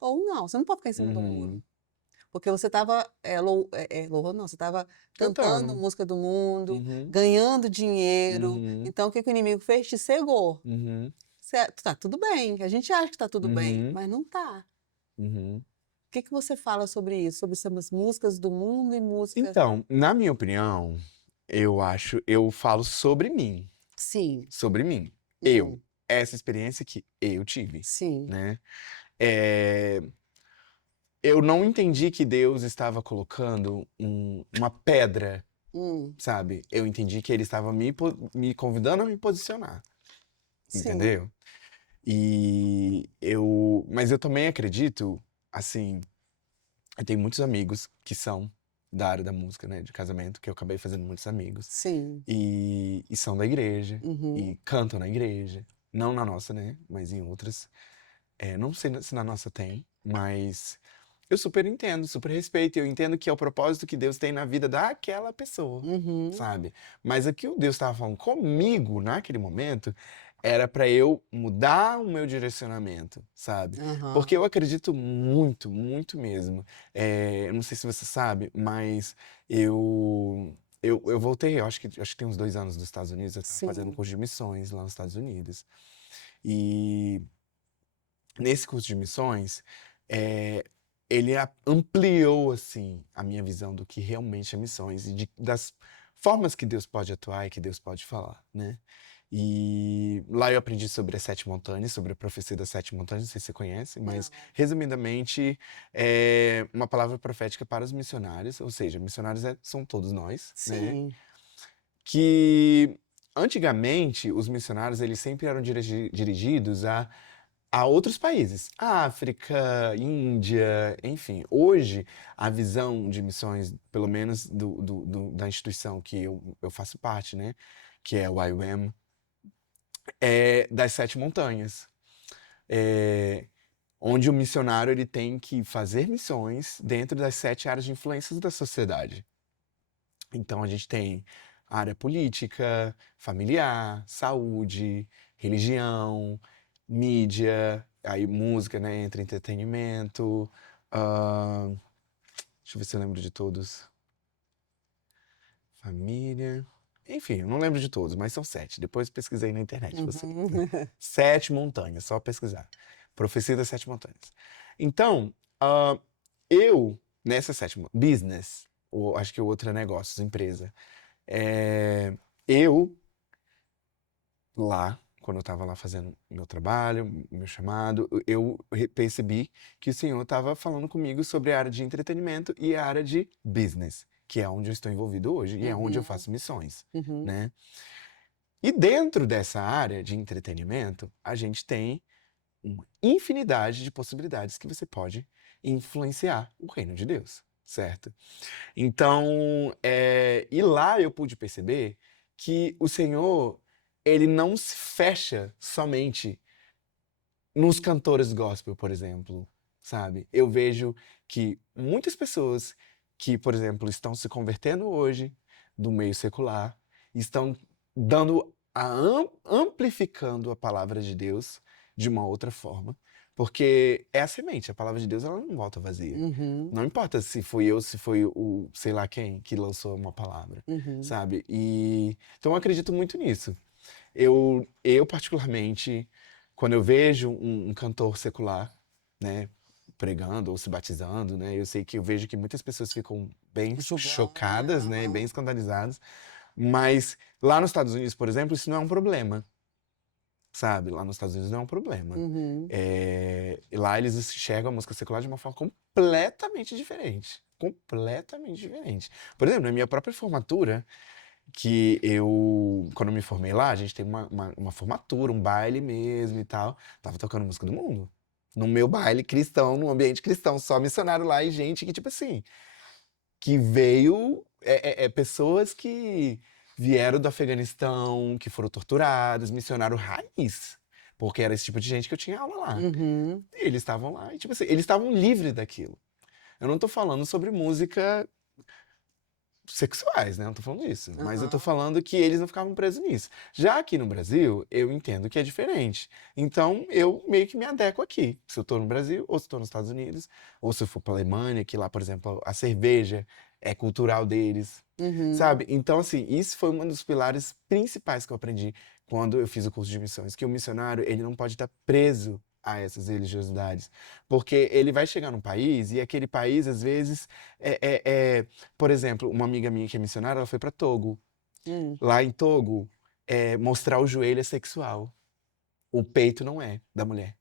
ou não. Você não pode ficar em cima do muro. uhum. Porque você estava, louvando não, você estava cantando Cantando. música do mundo, Uhum, ganhando dinheiro. uhum, Então, o que que o inimigo fez? Te cegou. uhum, Tá tudo bem, a gente acha que tá tudo bem, uhum, mas não tá. uhum. O que que você fala sobre isso? Sobre essas músicas do mundo e música. Então, na minha opinião, eu falo sobre mim, Sim, sobre mim. Eu, hum, essa experiência que eu tive, sim, né? É, eu não entendi que Deus estava colocando uma pedra, hum, sabe? Eu entendi que Ele estava me convidando a me posicionar, sim, entendeu? Mas eu também acredito, assim, eu tenho muitos amigos que são da área da música, né, de casamento, que eu acabei fazendo muitos amigos, sim, e são da igreja, uhum, e cantam na igreja, não na nossa, né, mas em outras. Não sei se na nossa tem, mas eu super entendo, super respeito, eu entendo que é o propósito que Deus tem na vida daquela pessoa, uhum, sabe? Mas o que o Deus estava falando comigo naquele momento era para eu mudar o meu direcionamento, sabe? Porque aham, eu acredito muito, muito mesmo. Eu não sei se você sabe, mas eu voltei, eu acho que tem uns 2 anos dos Estados Unidos, eu estava fazendo um sim, curso de missões lá nos Estados Unidos. E nesse curso de missões, eh, ele ampliou, assim, a minha visão do que realmente é missões e das formas que Deus pode atuar e que Deus pode falar, né? E lá eu aprendi sobre as 7 montanhas, sobre a profecia das 7 montanhas, não sei se você conhece, mas não, resumidamente é uma palavra profética para os missionários, ou seja, missionários são todos nós, né? sim, Que antigamente os missionários eles sempre eram dirigidos a a outros países, África, Índia, enfim. Hoje, a visão de missões, pelo menos da instituição que eu faço parte, né, que é o IOM, é das 7 montanhas. É, onde o missionário ele tem que fazer missões dentro das 7 áreas de influências da sociedade. Então, a gente tem a área política, familiar, saúde, religião, mídia, aí música, né, entre entretenimento. ahn, deixa eu ver se eu lembro de todos. Família. Enfim, eu não lembro de todos, mas são 7. Depois pesquisei na internet. Você. Uhum. 7 montanhas, só pesquisar. Profecia das 7 montanhas. Então, eu, nessa 7 business, ou acho que o outro é negócios, empresa. Eu, lá, quando eu estava lá fazendo meu trabalho, meu chamado, eu percebi que o Senhor estava falando comigo sobre a área de entretenimento e a área de business, que é onde eu estou envolvido hoje e é onde eu Uhum. faço missões, Uhum. né? E dentro dessa área de entretenimento, a gente tem uma infinidade de possibilidades que você pode influenciar o reino de Deus, certo? Então, e lá eu pude perceber que o Senhor, ele não se fecha somente nos cantores gospel, por exemplo, sabe? Eu vejo que muitas pessoas que, por exemplo, estão se convertendo hoje do meio secular, estão dando amplificando a palavra de Deus de uma outra forma, porque é a semente, a palavra de Deus ela não volta vazia. Uhum. Não importa se fui eu, se foi o sei lá quem que lançou uma palavra, Uhum. sabe? E então eu acredito muito nisso. Eu particularmente, quando eu vejo um cantor secular, né, pregando ou se batizando, né, eu vejo que muitas pessoas ficam bem Julgando, chocadas, né, bem aham. escandalizadas, mas lá nos Estados Unidos, por exemplo, isso não é um problema, sabe? Lá nos Estados Unidos não é um problema. Uhum. E lá eles enxergam a música secular de uma forma completamente diferente. Completamente diferente. Por exemplo, na minha própria formatura, quando eu me formei lá, a gente teve uma formatura, um baile mesmo e tal. Tava tocando música do mundo. No meu baile cristão, num ambiente cristão, só missionário lá e gente que, tipo assim, que veio, pessoas que vieram do Afeganistão, que foram torturadas, missionário raiz. Porque era esse tipo de gente que eu tinha aula lá. Uhum. E eles estavam lá e, tipo assim, eles estavam livres daquilo. Eu não tô falando sobre música sexuais, né? Não tô falando disso. Mas eu tô Aham. falando que eles não ficavam presos nisso. Já aqui no Brasil, eu entendo que é diferente. Então, eu meio que me adequo aqui. Se eu tô no Brasil, ou se eu tô nos Estados Unidos, ou se eu for pra Alemanha, que lá, por exemplo, a cerveja é cultural deles, Uhum. sabe? Então, assim, isso foi um dos pilares principais que eu aprendi quando eu fiz o curso de missões, que o missionário, ele não pode estar preso a essas religiosidades, porque ele vai chegar num país e aquele país, às vezes, por exemplo, uma amiga minha que é missionária, ela foi para Togo. Hum. Lá em Togo, mostrar o joelho é sexual. O peito não é da mulher.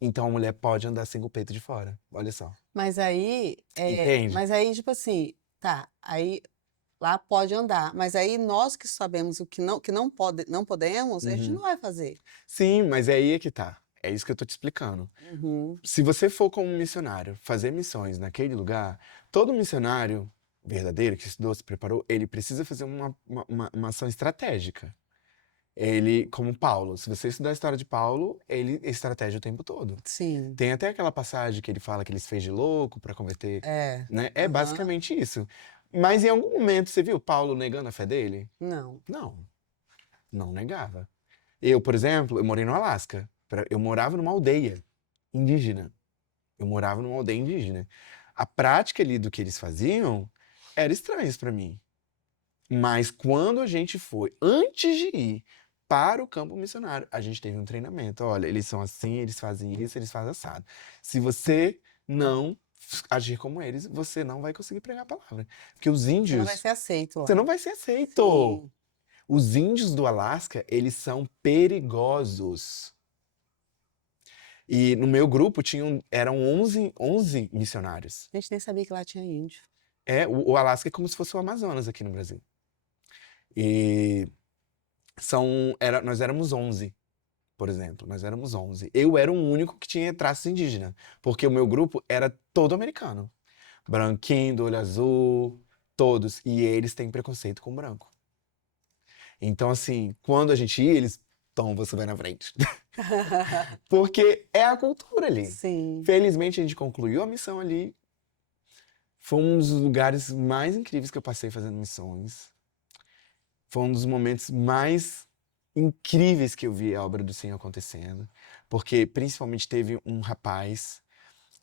Então a mulher pode andar sem o peito de fora. Olha só. Mas Entende? aí, tipo assim, tá, aí lá pode andar, mas aí nós que sabemos o que não pode, não podemos, a gente Uhum. não vai fazer. Sim, mas é aí que tá. É isso que eu tô te explicando. Uhum. Se você for como missionário fazer missões naquele lugar, todo missionário verdadeiro que estudou, se preparou, ele precisa fazer uma ação estratégica. Ele, como Paulo, se você estudar a história de Paulo, ele estratégia o tempo todo. Sim. Tem até aquela passagem que ele fala que ele se fez de louco para converter, É. né? É Aham. basicamente isso. Mas em algum momento você viu Paulo negando a fé dele? Não. Não, não negava. Eu, por exemplo, eu morei no Alasca. Eu morava numa aldeia indígena. Eu morava numa aldeia indígena. A prática ali do que eles faziam era estranha para mim. Mas quando a gente foi, antes de ir para o campo missionário, a gente teve um treinamento. Olha, eles são assim, eles fazem isso, eles fazem assado. Se você não agir como eles, você não vai conseguir pregar a palavra. Porque os Você não vai índios, ser aceito você lá. não vai ser aceito. Sim. Os índios do Alasca, eles são perigosos. E no meu grupo eram 11 missionários. A gente nem sabia que lá tinha índio. O Alasca é como se fosse o Amazonas aqui no Brasil. E nós éramos 11. por exemplo. Nós éramos 11. Eu era o único que tinha traços indígenas, porque o meu grupo era todo americano. Branquinho, do olho azul, todos. E eles têm preconceito com branco. Então, assim, quando a gente ia, eles... Então, você vai na frente. Porque é a cultura ali. Sim. Felizmente, a gente concluiu a missão ali. Foi um dos lugares mais incríveis que eu passei fazendo missões. Foi um dos momentos mais incríveis que eu vi a obra do Senhor acontecendo. Porque, principalmente, teve um rapaz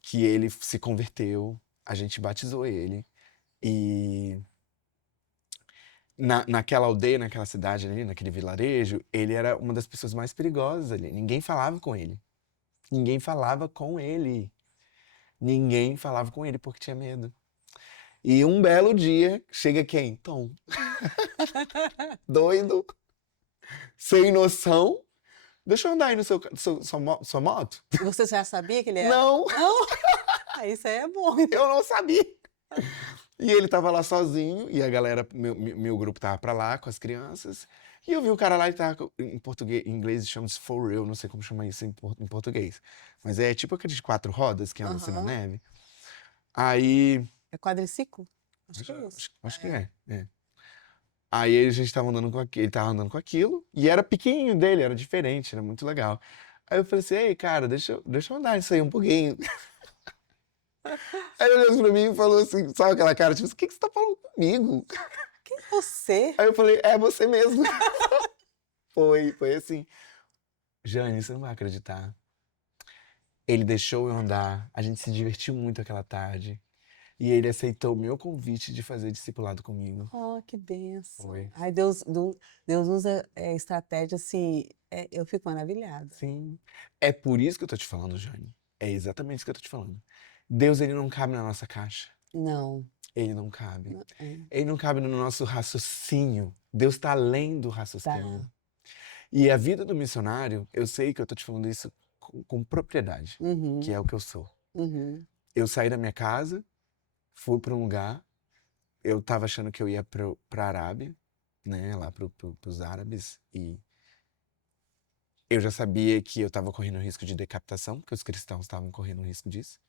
que ele se converteu. A gente batizou ele. E naquela aldeia, naquela cidade ali, naquele vilarejo, ele era uma das pessoas mais perigosas ali. Ninguém falava com ele. Ninguém falava com ele. Ninguém falava com ele porque tinha medo. E um belo dia, chega quem? Tom. Doido, sem noção. Deixa eu andar aí no sua moto? E você já sabia que ele era? Não, Não? Ah, isso aí é bom. eu não sabia. E ele tava lá sozinho, e a galera, meu grupo tava pra lá com as crianças. E eu vi o cara lá, ele tava em português, em inglês chama-se for real, não sei como chama isso em português. Mas é tipo aqueles 4 rodas que andam assim na Aham. neve. Aí, É quadriciclo? Acho que é isso. acho que é. Aí a gente tava andando com aquilo, ele tava andando com aquilo, e era pequenininho dele, era diferente, era muito legal. Aí eu falei assim, ei, cara, deixa eu andar isso aí um pouquinho. Aí ele olhou assim pra mim e falou assim, sabe aquela cara, tipo, o que você tá falando comigo? Quem é você? Aí eu falei, é você mesmo. Foi assim. Jane, você não vai acreditar. Ele deixou eu andar, a gente se divertiu muito aquela tarde. E ele aceitou o meu convite de fazer discipulado comigo. Oh, que benção. Foi. Ai, Deus usa estratégia assim, eu fico maravilhada. Sim. É por isso que eu tô te falando, Jane. É exatamente isso que eu tô te falando. Deus, ele não cabe na nossa caixa. Não. Ele não cabe. É, Ele não cabe no nosso raciocínio. Deus tá além do tá. raciocínio. E a vida do missionário, eu sei que eu tô te falando isso com propriedade, que Uhum, é o que eu sou. uhum. Eu saí da minha casa, fui para um lugar, eu tava achando que eu ia pra Arábia, né, lá pros árabes, e eu já sabia que eu tava correndo risco de decapitação, que os cristãos estavam correndo risco disso.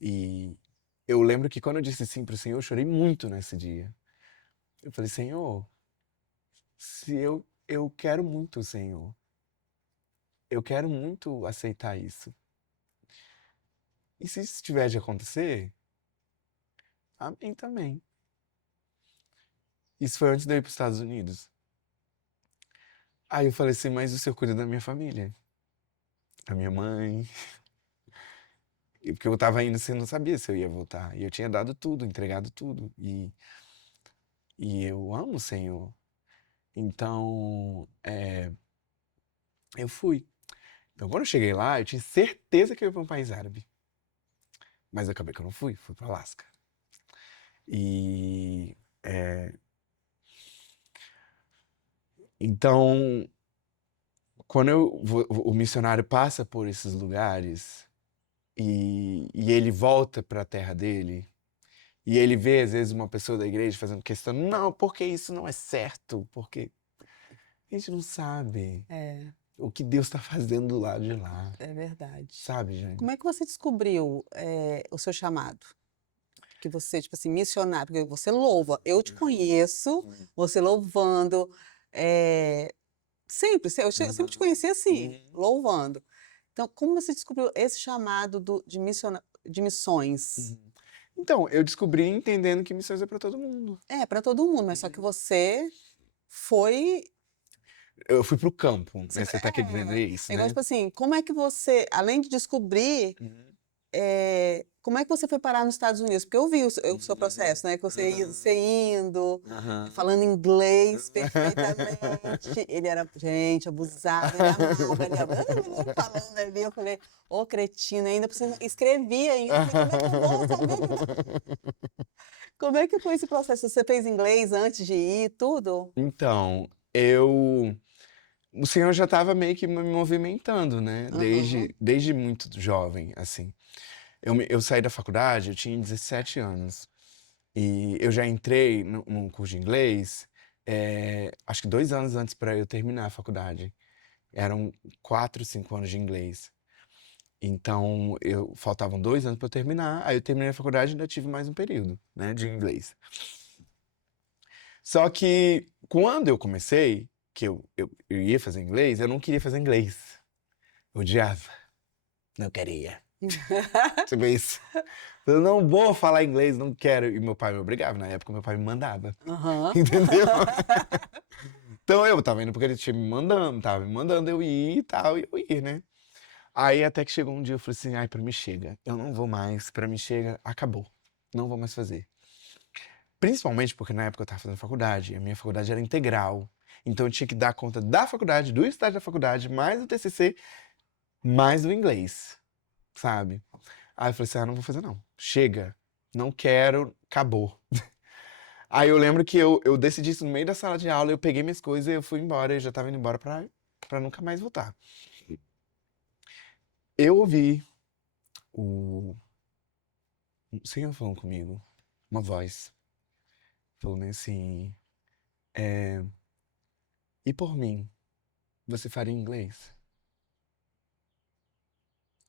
E eu lembro que quando eu disse sim pro Senhor, eu chorei muito nesse dia. Eu falei, Senhor, se eu quero muito, Senhor. Eu quero muito aceitar isso. E se isso tiver de acontecer, amém também. Isso foi antes de eu ir para os Estados Unidos. Aí eu falei assim, mas o Senhor cuida da minha família. Da minha mãe. Porque eu tava indo, você não sabia se eu ia voltar. E eu tinha dado tudo, entregado tudo. E eu amo o Senhor. Então, eu fui. Então, quando eu cheguei lá, eu tinha certeza que eu ia para um país árabe. Mas acabei que eu não fui para Alasca. E então, quando o missionário passa por esses lugares e ele volta para a terra dele, e ele vê, às vezes, uma pessoa da igreja fazendo questão, não, porque isso não é certo, porque a gente não sabe É, o que Deus está fazendo do lado de lá, é verdade. sabe, gente? Como é que você descobriu o seu chamado? Que você, tipo assim, missionário, porque você louva. Eu te conheço, você louvando. Sempre, eu sempre te conheci assim, louvando. Então, como você descobriu esse chamado de missões? Então, eu descobri entendendo que missões é para todo mundo. É, para todo mundo, mas só que você foi. Eu fui pro campo, Você, né? Você tá querendo dizer isso, é igual, né? tipo assim, como é que você, além de descobrir, como é que você foi parar nos Estados Unidos? Porque eu vi o seu processo, né? Que você indo, Aham. falando inglês perfeitamente. Ele era, gente, abusado, ele amava, ele amava, falando ali. Eu falei, ô cretino, ainda você escrevia ainda. Eu falei, como é que eu vou saber? Como é que foi esse processo? Você fez inglês antes de ir, tudo? Então, o Senhor já estava meio que me movimentando, né? Aham. Desde muito jovem, assim. Eu saí da faculdade, eu tinha 17 anos. E eu já entrei num curso de inglês, acho que 2 anos antes para eu terminar a faculdade. Eram 4, 5 anos de inglês. Então, faltavam 2 anos para eu terminar. Aí eu terminei a faculdade e ainda tive mais um período, né, de inglês. Só que quando eu comecei, que eu ia fazer inglês, eu não queria fazer inglês. Eu odiava. Não queria. Você vê isso? Eu não vou falar inglês, não quero. E meu pai me obrigava. Na época, meu pai me mandava. Aham. Entendeu? Então eu tava indo porque ele tinha tava me mandando eu ir e tal, e eu ir, né? Aí até que chegou um dia, eu falei assim, ai, pra mim chega. Eu não vou mais, pra mim chega, acabou. Não vou mais fazer. Principalmente porque na época eu tava fazendo faculdade, e a minha faculdade era integral. Então eu tinha que dar conta da faculdade, do estágio da faculdade, mais do TCC, mais do inglês, sabe? Aí eu falei assim, ah, não vou fazer não. Chega. Não quero, acabou. Aí eu lembro que eu decidi isso no meio da sala de aula, eu peguei minhas coisas e eu fui embora, eu já tava indo embora pra nunca mais voltar. Eu ouvi o Senhor falando comigo, uma voz, falando assim, e por mim, você faria inglês?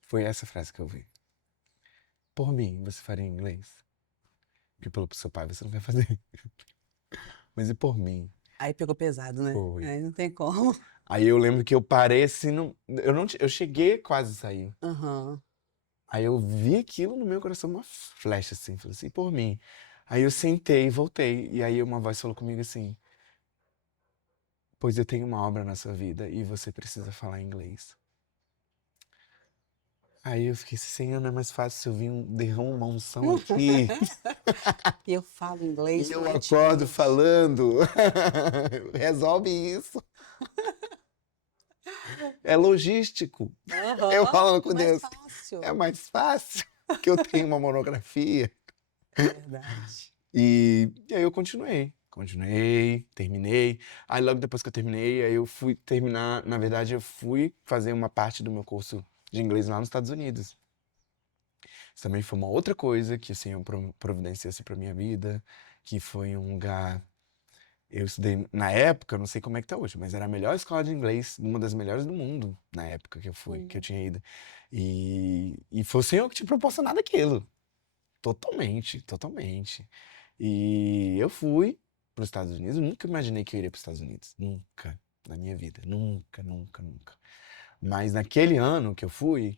Foi essa frase que eu ouvi. Por mim, você faria inglês? Porque pelo seu pai você não vai fazer. Mas e por mim? Aí pegou pesado, né? Foi. Aí não tem como. Aí eu lembro que eu parei assim, eu cheguei quase a sair. Aham. Aí eu vi aquilo no meu coração, uma flecha assim, falei assim, por mim. Aí eu sentei e voltei, e aí uma voz falou comigo assim, pois eu tenho uma obra na sua vida e você precisa falar inglês. Aí eu fiquei assim, Senhor, não é mais fácil se eu vir derramar uma unção aqui E eu falo inglês e eu acordo fluentemente. falando. Resolve isso. É logístico. Eu Aham. falando com Mais Deus. fácil. É mais fácil que eu tenho uma monografia. Verdade. E aí eu continuei, terminei. Aí logo depois que eu terminei, aí eu fui terminar, na verdade eu fui fazer uma parte do meu curso de inglês lá nos Estados Unidos. Isso também foi uma outra coisa que assim eu providenciei assim, pra minha vida, que foi um lugar. Eu estudei na época, não sei como é que tá hoje, mas era a melhor escola de inglês, uma das melhores do mundo na época que eu fui, que eu tinha ido. E foi o Senhor que tinha proporcionado aquilo. Totalmente, totalmente. E eu fui para os Estados Unidos, eu nunca imaginei que eu iria para os Estados Unidos. Nunca na minha vida. Nunca, nunca, nunca. Mas naquele ano que eu fui,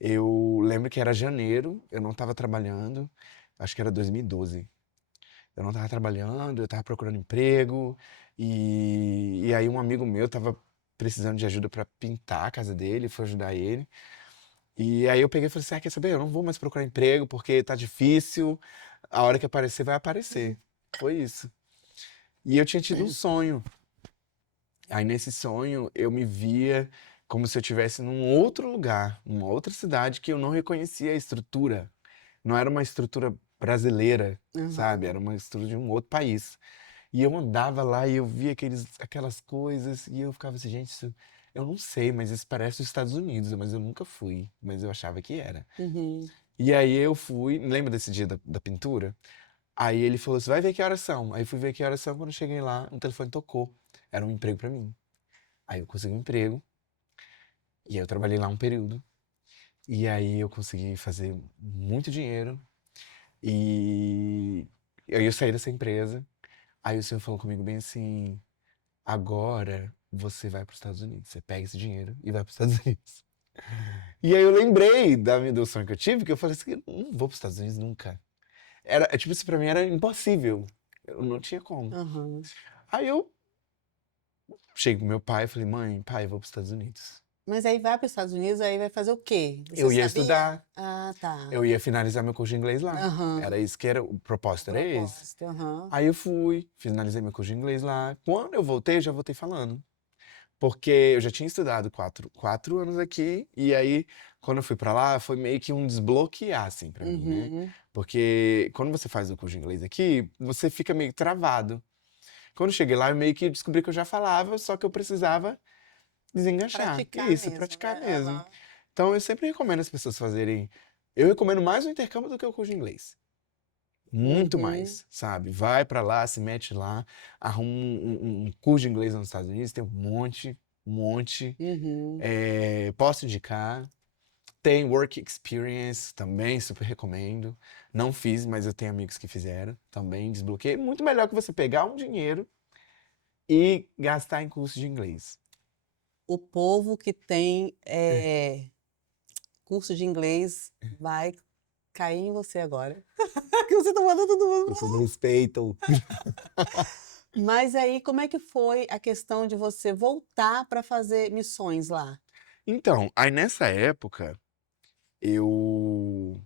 eu lembro que era janeiro, eu não estava trabalhando, acho que era 2012. Eu não estava trabalhando, eu estava procurando emprego, e aí um amigo meu estava precisando de ajuda para pintar a casa dele, fui ajudar ele. E aí eu peguei e falei assim, ah, quer saber? Eu não vou mais procurar emprego porque tá difícil, a hora que aparecer vai aparecer. Foi isso. E eu tinha tido um sonho. Aí nesse sonho eu me via como se eu estivesse num outro lugar, numa outra cidade que eu não reconhecia a estrutura. Não era uma estrutura brasileira, sabe? Aham. Era uma estrutura de um outro país. E eu andava lá e eu via aquelas coisas e eu ficava assim, gente, eu não sei, mas isso parece os Estados Unidos, mas eu nunca fui, mas eu achava que era. Uhum. E aí eu fui, lembra desse dia da pintura? Aí ele falou assim, vai ver que horas são. Aí fui ver que horas são, quando eu cheguei lá, um telefone tocou. Era um emprego pra mim. Aí eu consegui um emprego, e aí eu trabalhei lá um período. E aí eu consegui fazer muito dinheiro, e aí eu saí dessa empresa. Aí o senhor falou comigo bem assim, agora você vai para os Estados Unidos. Você pega esse dinheiro e vai para os Estados Unidos. E aí eu lembrei do sonho que eu tive, que eu falei assim, eu não vou para os Estados Unidos nunca. Tipo, isso pra mim era impossível. Eu não tinha como. Aham. Aí eu cheguei pro meu pai e falei, mãe, pai, eu vou para os Estados Unidos. Mas aí vai para os Estados Unidos, aí vai fazer o quê? Você Eu ia sabia? estudar, Ah, tá. eu ia finalizar meu curso de inglês lá. Aham. Era isso que era, o propósito era esse. Propósito, aham. Aí eu fui, finalizei meu curso de inglês lá. Quando eu voltei, eu já voltei falando. Porque eu já tinha estudado quatro anos aqui, e aí, quando eu fui pra lá, foi meio que um desbloquear, assim, pra mim, né? Uhum. Porque quando você faz o curso de inglês aqui, você fica meio travado. Quando eu cheguei lá, eu meio que descobri que eu já falava, só que eu precisava desenganchar. Praticar Isso, mesmo, praticar né? mesmo. Aham. Então, eu sempre recomendo as pessoas fazerem. Eu recomendo mais o intercâmbio do que o curso de inglês. Muito Uhum. mais, sabe? Vai pra lá, se mete lá, arruma um curso de inglês nos Estados Unidos, tem um monte. um monte. Uhum. Posso indicar. Tem Work Experience, também super recomendo. Não fiz, mas eu tenho amigos que fizeram. Também desbloqueei. Muito melhor que você pegar um dinheiro e gastar em curso de inglês. O povo que tem curso de inglês vai cair em você agora. Que você tá mandando todo mundo. Vocês respeitam. Mas aí, como é que foi a questão de você voltar para fazer missões lá? Então, aí nessa época, eu.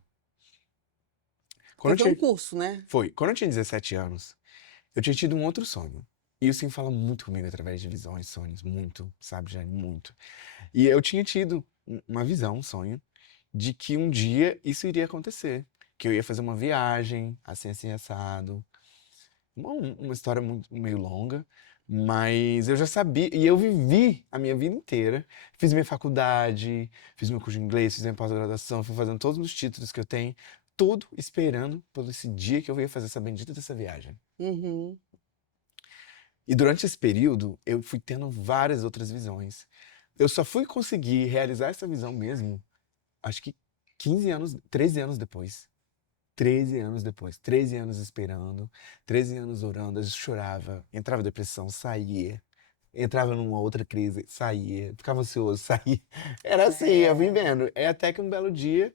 Quando Porque eu foi um tinha. curso, né? Quando eu tinha 17 anos, eu tinha tido um outro sonho. E o Sim fala muito comigo através de visões, sonhos, muito, sabe, já muito. E eu tinha tido uma visão, um sonho, de que um dia isso iria acontecer. Que eu ia fazer uma viagem, assim, assado. Uma história muito, meio longa, mas eu já sabia, e eu vivi a minha vida inteira. Fiz minha faculdade, fiz meu curso de inglês, fiz minha pós-graduação, fui fazendo todos os títulos que eu tenho, tudo esperando por esse dia que eu ia fazer essa bendita dessa viagem. Uhum. E durante esse período, eu fui tendo várias outras visões. Eu só fui conseguir realizar essa visão mesmo, acho que 15 anos, 13 anos depois. 13 anos depois, 13 anos esperando, 13 anos orando, às vezes chorava, entrava em depressão, saía, entrava numa outra crise, saía, ficava ansioso, saía. Era assim, eu É. vivendo. É até que um belo dia,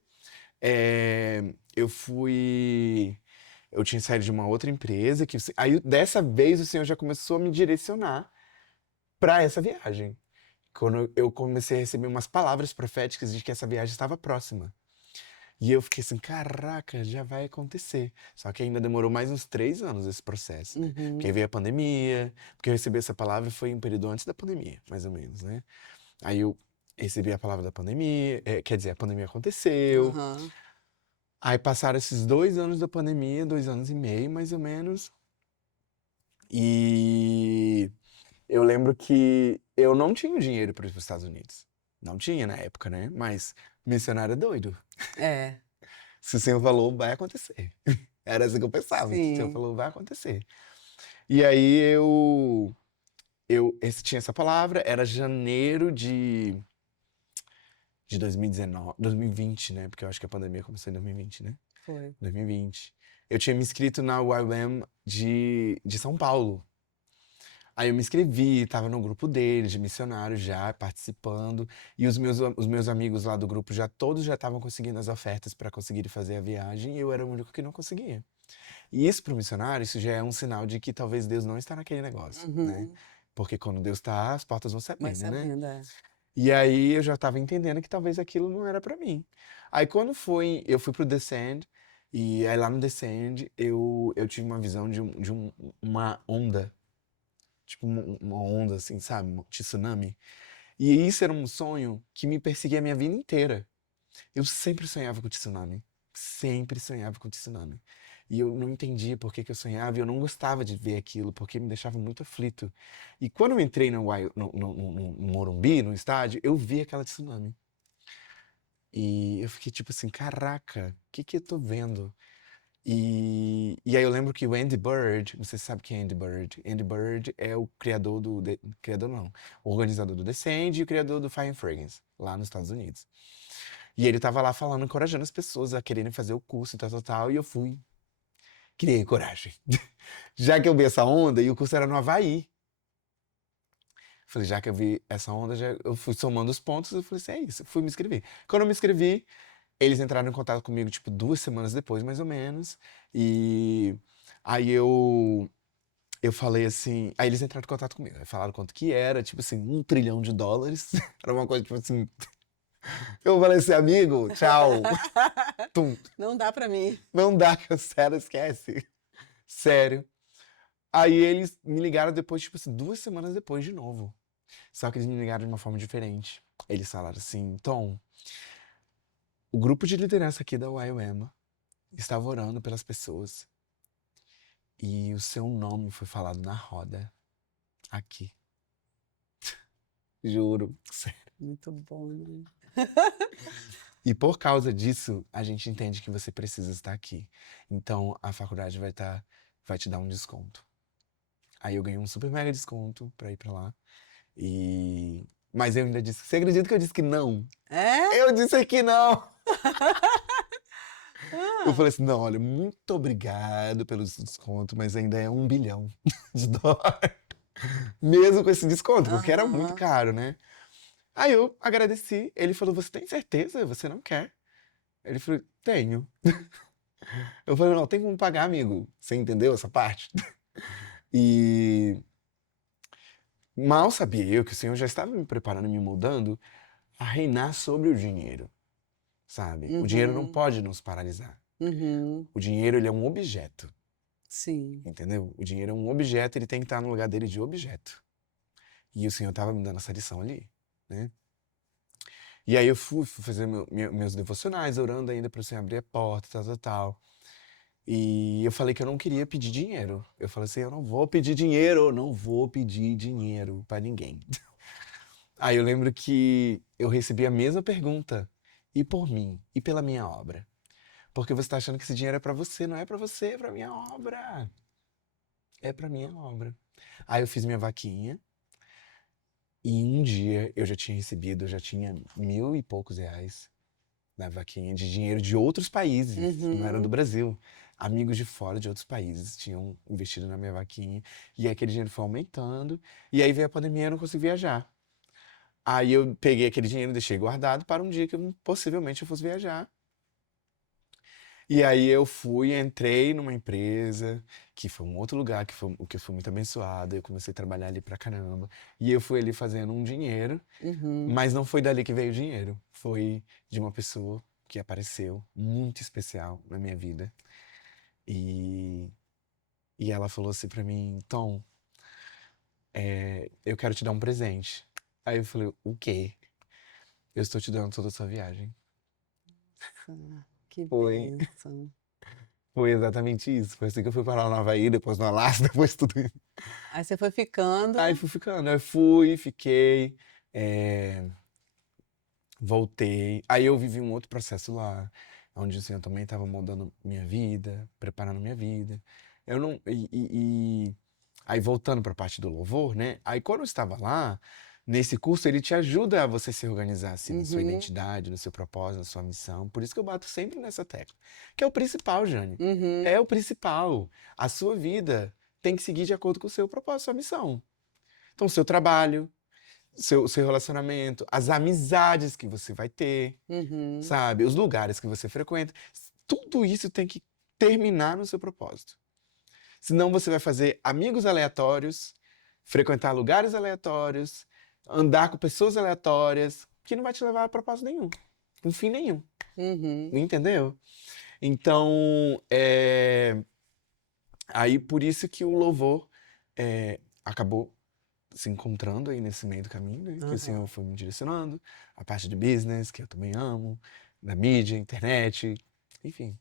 eu fui. Eu tinha saído de uma outra empresa, aí dessa vez o Senhor já começou a me direcionar para essa viagem. Quando eu comecei a receber umas palavras proféticas de que essa viagem estava próxima. E eu fiquei assim, caraca, já vai acontecer. Só que ainda demorou mais uns 3 anos esse processo, né? Porque aí Uhum. veio a pandemia, porque eu recebi essa palavra foi um período antes da pandemia, mais ou menos, né? Aí eu recebi a palavra da pandemia, quer dizer, a pandemia aconteceu. Aham. Aí passaram esses 2 anos da pandemia, 2 anos e meio, mais ou menos. E eu lembro que eu não tinha dinheiro para ir para os Estados Unidos. Não tinha na época, né? Mas missionário é doido. É. Se o Senhor falou, vai acontecer. Era assim que eu pensava. Se o Senhor Sim. falou, vai acontecer. E aí tinha essa palavra, era janeiro de 2019, 2020, né? Porque eu acho que a pandemia começou em 2020, né? Foi. 2020. Eu tinha me inscrito na YWAM de São Paulo. Aí eu me inscrevi, tava no grupo deles, de missionários já, participando. E os meus amigos lá do grupo todos já estavam conseguindo as ofertas para conseguirem fazer a viagem e eu era o único que não conseguia. E isso para o missionário, isso já é um sinal de que talvez Deus não está naquele negócio, né? Uhum. Porque quando Deus está, as portas vão se Vai abrindo, né? sabendo, é. E aí eu já estava entendendo que talvez aquilo não era para mim. Aí quando eu fui pro Descend, e aí lá no Descend eu tive uma visão uma onda, tipo uma onda assim, sabe? Um tsunami. E isso era um sonho que me perseguia a minha vida inteira. Eu sempre sonhava com tsunami. Sempre sonhava com tsunami. E eu não entendia por que que eu sonhava e eu não gostava de ver aquilo, porque me deixava muito aflito. E quando eu entrei no Morumbi, no estádio, eu vi aquela tsunami. E eu fiquei tipo assim, caraca, o que que eu tô vendo? E aí eu lembro que o Andy Bird, não sei se você sabe quem é Andy Bird. Andy Bird é o criador criador não, o organizador do Descend e o criador do Fire and Fragrance, lá nos Estados Unidos. E ele tava lá falando, encorajando as pessoas a quererem fazer o curso e tal, e eu fui. Criei coragem. Já que eu vi essa onda, e o curso era no Havaí. Falei, já que eu vi essa onda, eu fui somando os pontos, eu falei assim, é isso, fui me inscrever. Quando eu me inscrevi, eles entraram em contato comigo, tipo, 2 semanas depois, mais ou menos, e aí eu falei assim, aí eles entraram em contato comigo, aí falaram quanto que era, tipo assim, US$ 1 trilhão, era uma coisa, tipo assim, eu falei assim, amigo, tchau, tum, Não dá para mim. não dá, cancela, esquece, sério. Aí eles me ligaram depois, tipo assim, 2 semanas depois de novo. Só que eles me ligaram de uma forma diferente. Eles falaram assim, Tom, o grupo de liderança aqui da YWAM estava orando pelas pessoas e o seu nome foi falado na roda aqui. Juro. Sério. Muito bom, né? E por causa disso, a gente entende que você precisa estar aqui. Então a faculdade vai te dar um desconto. Aí eu ganhei um super mega desconto pra ir pra lá. Mas eu ainda disse, você acredita que eu disse que não? É? Eu disse que não! Eu Ah, falei assim, não, olha, muito obrigado pelo desconto, mas ainda é 1 bilhão de dólares. Mesmo com esse desconto, porque era muito aham. caro, né? Aí eu agradeci, ele falou, você tem certeza? Você não quer? Ele falou, tenho. Eu falei, não, tem como pagar, amigo. Você entendeu essa parte? E mal sabia eu que o Senhor já estava me preparando e me mudando a reinar sobre o dinheiro, sabe? O dinheiro não Uhum, pode nos paralisar. uhum. O dinheiro, ele é um objeto, Sim. entendeu? O dinheiro é um objeto, ele tem que estar no lugar dele de objeto. E o Senhor estava me dando essa lição ali, né? E aí eu fui fazer meus devocionais, orando ainda para o Senhor abrir a porta, tal, tal, tal. E eu falei que eu não queria pedir dinheiro. Eu falei assim, eu não vou pedir dinheiro, eu não vou pedir dinheiro para ninguém. Aí eu lembro que eu recebi a mesma pergunta. E por mim? E pela minha obra? Porque você tá achando que esse dinheiro é pra você, não é pra você, é pra minha obra. É pra minha obra. Aí eu fiz minha vaquinha e em um dia eu já tinha recebido, eu já tinha 1.000 e poucos reais na vaquinha de dinheiro de outros países, não era do Uhum. Brasil. Amigos de fora de outros países tinham investido na minha vaquinha e aí aquele dinheiro foi aumentando e aí veio a pandemia e eu não consegui viajar. Aí eu peguei aquele dinheiro e deixei guardado para um dia que possivelmente eu fosse viajar. E aí eu fui, entrei numa empresa, que foi um outro lugar que eu fui muito abençoado. Eu comecei a trabalhar ali pra caramba. E eu fui ali fazendo um dinheiro, Uhum. mas não foi dali que veio o dinheiro. Foi de uma pessoa que apareceu muito especial na minha vida. E, e ela falou assim pra mim, Tom, eu quero te dar um presente. Aí eu falei, o quê? Eu estou te dando toda a sua viagem. Ah, que Foi. bênção. Foi exatamente isso. Foi assim que eu fui parar no Havaí, depois no Alasca, depois tudo isso. Aí você foi ficando. Aí fui ficando. Aí fui, fiquei, eh, voltei. Aí eu vivi um outro processo lá, onde o Senhor também estava moldando minha vida, preparando minha vida. Eu não. Aí voltando para a parte do louvor, né? Aí quando eu estava lá, nesse curso, ele te ajuda a você se organizar assim, na sua Uhum. identidade, no seu propósito, na sua missão. Por isso que eu bato sempre nessa tecla. Que é o principal, Jane. Uhum. É o principal. A sua vida tem que seguir de acordo com o seu propósito, sua missão. Então, o seu trabalho, seu relacionamento, as amizades que você vai ter, Uhum. sabe? Os lugares que você frequenta. Tudo isso tem que terminar no seu propósito. Senão você vai fazer amigos aleatórios, frequentar lugares aleatórios, andar com pessoas aleatórias, que não vai te levar a propósito nenhum, com fim nenhum. Uhum. Entendeu? Então, aí por isso que o louvor acabou se encontrando aí nesse meio do caminho, né? Que o Senhor Aham. foi me direcionando, a parte de business, que eu também amo, da mídia, internet, enfim.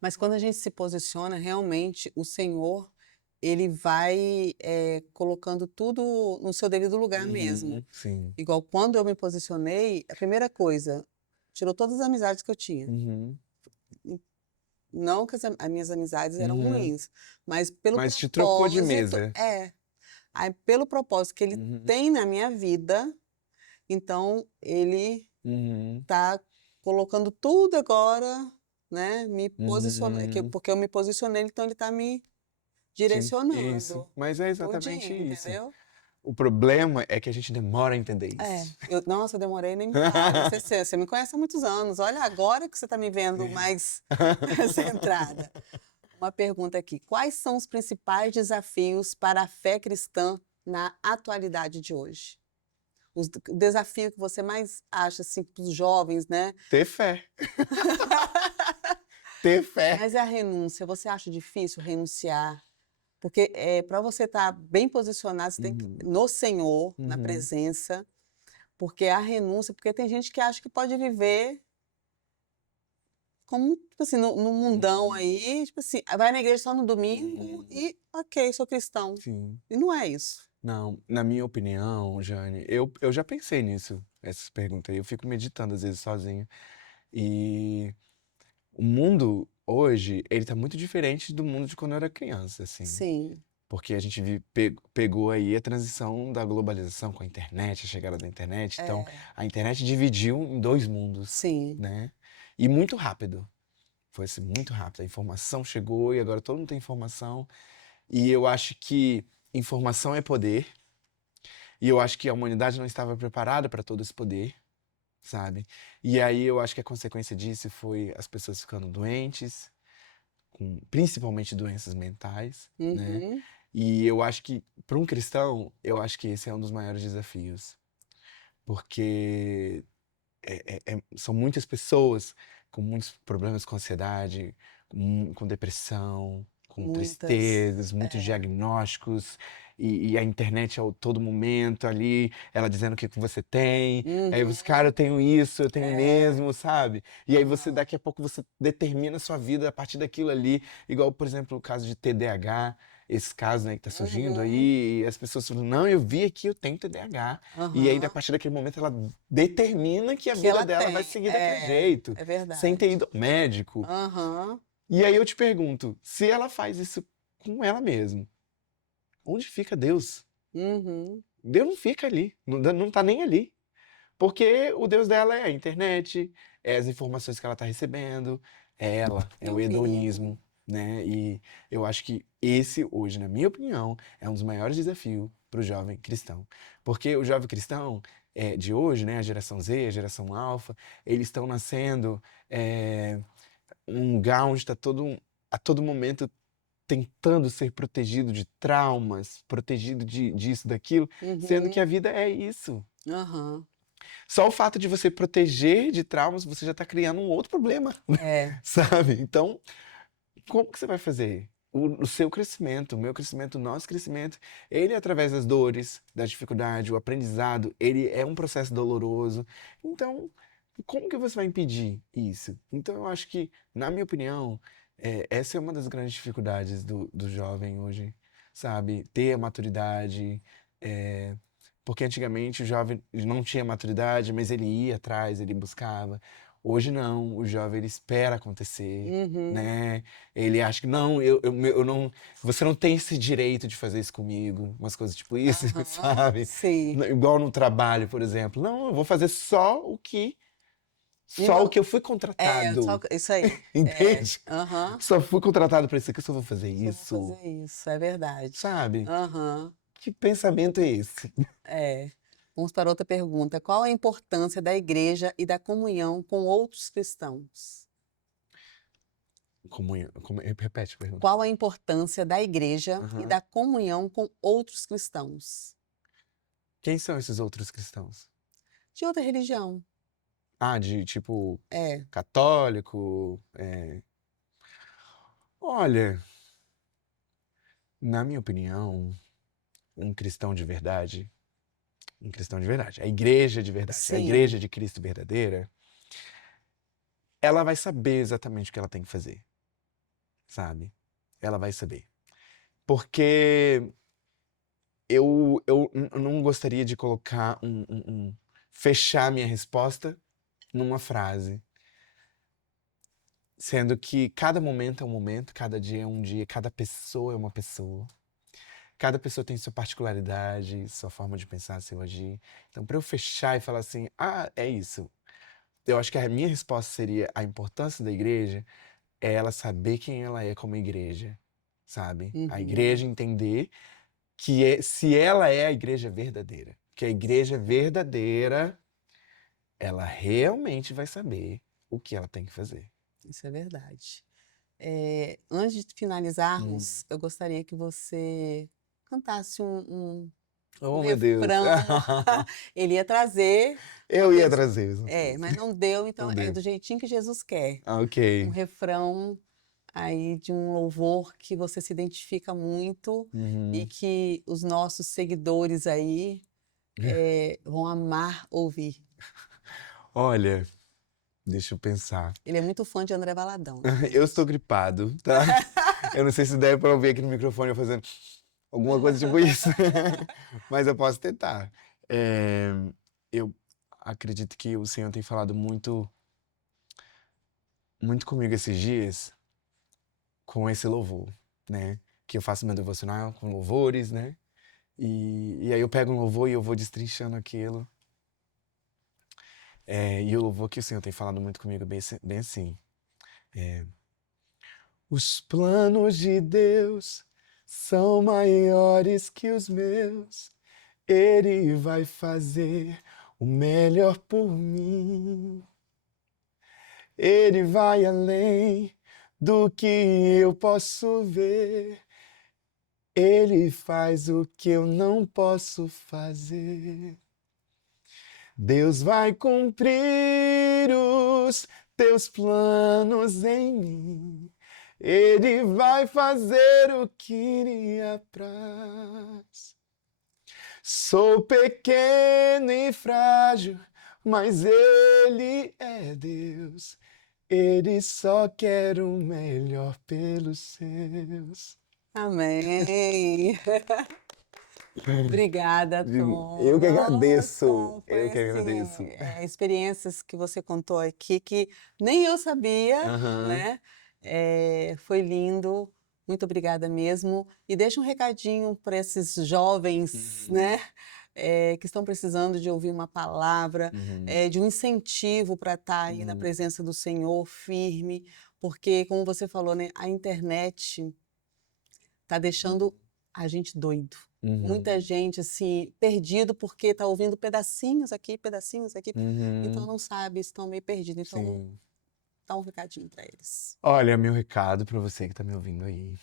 Mas quando a gente se posiciona, realmente o Senhor, ele vai colocando tudo no seu devido lugar mesmo. Uhum, sim. Igual quando eu me posicionei, a primeira coisa, tirou todas as amizades que eu tinha. Uhum, Não que as minhas amizades eram uhum. ruins, mas pelo Mas te trocou de propósito, mesa. aí pelo propósito que ele Uhum, tem na minha vida, então ele uhum, tá colocando tudo agora, né, me posiciona uhum. porque eu me posicionei, então ele tá me Isso. direcionando Mas é exatamente tudinho, isso. entendeu? O problema é que a gente demora a entender É, isso. nossa, eu demorei, nem me fale. Você me conhece há muitos anos. Olha, agora que você está me vendo mais centrada. Uma pergunta aqui: quais são os principais desafios para a fé cristã na atualidade de hoje? O desafio que você mais acha assim para os jovens, né? Ter fé. Ter fé. Mas é a renúncia. Você acha difícil renunciar? Porque para você estar bem posicionado, você tem que, Uhum, no Senhor, na uhum, presença, porque a renúncia, porque tem gente que acha que pode viver como, tipo assim, no mundão uhum, aí, tipo assim, vai na igreja só no domingo uhum. e ok, sou cristão. Sim. E não é isso. Não, na minha opinião, Jane, eu já pensei nisso, essas perguntas aí. Eu fico meditando às vezes sozinho. E o mundo hoje, ele tá muito diferente do mundo de quando eu era criança, assim. Sim. Porque a gente pegou aí a transição da globalização com a internet, a chegada da internet. Então, É, a internet dividiu em dois mundos, sim. né? E muito rápido. Foi assim, muito rápido. A informação chegou e agora todo mundo tem informação. E eu acho que informação é poder. E eu acho que a humanidade não estava preparada para todo esse poder, sabe? E aí eu acho que a consequência disso foi as pessoas ficando doentes, com principalmente doenças mentais, né? Uhum. E eu acho que, para um cristão, eu acho que esse é um dos maiores desafios. Porque são muitas pessoas com muitos problemas com ansiedade, com depressão, com Muitas. tristezas, muitos É. diagnósticos, e a internet a todo momento ali, ela dizendo o que que você tem, aí você, cara, Uhum. eu tenho isso, eu tenho É. mesmo, sabe? E aí você, Aham. daqui a pouco, você determina a sua vida a partir daquilo ali, igual, por exemplo, o caso de TDAH, esse caso, né, que tá surgindo Uhum. aí, e as pessoas falam, não, eu vi aqui, eu tenho TDAH. E aí, a Aham. partir daquele momento, ela determina que a Que vida ela dela vai tem. seguir daquele É, jeito, é sem ter verdade. ido ao médico. Aham. E aí eu te pergunto, se ela faz isso com ela mesma, onde fica Deus? Uhum. Deus não fica ali, não tá nem ali. Porque o Deus dela é a internet, é as informações que ela tá recebendo, é ela, é É o o perigo. hedonismo, né? E eu acho que esse, hoje, na minha opinião, é um dos maiores desafios para o jovem cristão. Porque o jovem cristão de hoje, né, a geração Z, a geração Alfa, eles estão nascendo um lugar onde está a todo momento tentando ser protegido de traumas, protegido disso, daquilo, sendo que Uhum. a vida é isso. Aham. Só o fato de você proteger de traumas, você já está criando um outro problema, É. sabe? Então, como que você vai fazer? O seu crescimento, o meu crescimento, o nosso crescimento, ele é através das dores, da dificuldade, o aprendizado, ele é um processo doloroso. Então, como que você vai impedir isso? Então, eu acho que, na minha opinião, essa é uma das grandes dificuldades do jovem hoje, sabe? Ter a maturidade, é, porque antigamente o jovem não tinha maturidade, mas ele ia atrás, ele buscava. Hoje não, o jovem ele espera acontecer, Uhum. né? Ele acha que não, eu não, você não tem esse direito de fazer isso comigo, umas coisas tipo isso, Aham. sabe? Sim. Igual no trabalho, por exemplo. Não, eu vou fazer E só o não. que eu fui É, só contratado, isso aí. É. entende? Aham. Só fui contratado para isso aqui, eu só vou fazer Só vou isso, fazer isso, é verdade. sabe? Aham. Que pensamento é esse? É. Vamos para outra pergunta. Qual a importância da igreja e da comunhão com outros cristãos? Repete a pergunta. Qual a importância da igreja e Aham. da comunhão com outros cristãos? Quem são esses outros cristãos? De outra religião. Ah, de tipo É. católico? Olha, na minha opinião, um cristão de verdade, um cristão de verdade, a igreja de verdade, a Sim. igreja de Cristo verdadeira, ela vai saber exatamente o que ela tem que fazer, sabe? Ela vai saber. Porque eu não gostaria de colocar fechar minha resposta numa frase. Sendo que cada momento é um momento, cada dia é um dia, cada pessoa é uma pessoa. Cada pessoa tem sua particularidade, sua forma de pensar, seu agir. Então, para eu fechar e falar assim, ah, é isso. Eu acho que a minha resposta seria a importância da igreja é ela saber quem ela é como igreja, sabe? A Uhum. igreja entender se ela é a igreja verdadeira. Que a igreja verdadeira, ela realmente vai saber o que ela tem que fazer. Isso é verdade. Antes de Hum. finalizarmos, eu gostaria que você cantasse um Oh, meu Deus. refrão. Ele ia trazer uma Eu ia pessoa. trazer essas É, coisas. mas não deu, então Não é deu. do jeitinho que Jesus quer. Ah, Um ok. refrão aí de um louvor que você se identifica muito e Uhum. que os nossos seguidores aí vão amar ouvir. Olha, deixa eu pensar. Ele é muito fã de André Valadão, né, Eu estou gente? gripado, tá? Eu não sei se deve para ouvir aqui no microfone eu fazendo alguma coisa tipo isso, mas eu posso tentar. É, eu acredito que o Senhor tem falado muito, muito comigo esses dias com esse louvor, né? que eu faço meu devocional com louvores, né? E aí eu pego um louvor e eu vou destrinchando aquilo. E o louvor que o Senhor tem falado muito comigo bem assim. Os planos de Deus são maiores que os meus. Ele vai fazer o melhor por mim. Ele vai além do que eu posso ver. Ele faz o que eu não posso fazer. Deus vai cumprir os teus planos em mim. Ele vai fazer o que lhe apraz. Sou pequeno e frágil, mas Ele é Deus. Ele só quer o melhor pelos seus. Amém. Obrigada, Tom. Eu que agradeço. Nossa, Eu foi que agradeço. assim, experiências que você contou aqui que nem eu sabia, Aham. né? Foi lindo. Muito obrigada mesmo. E deixa um recadinho para esses jovens, né? Que estão precisando de ouvir uma palavra, de um incentivo para estar aí na presença do Senhor, firme, porque, como você falou, né? A internet está deixando a gente doido. Muita gente, assim, perdido porque está ouvindo pedacinhos aqui, então não sabe, estão meio perdidos. Então, Sim. dá um recadinho para eles. Olha, meu recado para você que está me ouvindo aí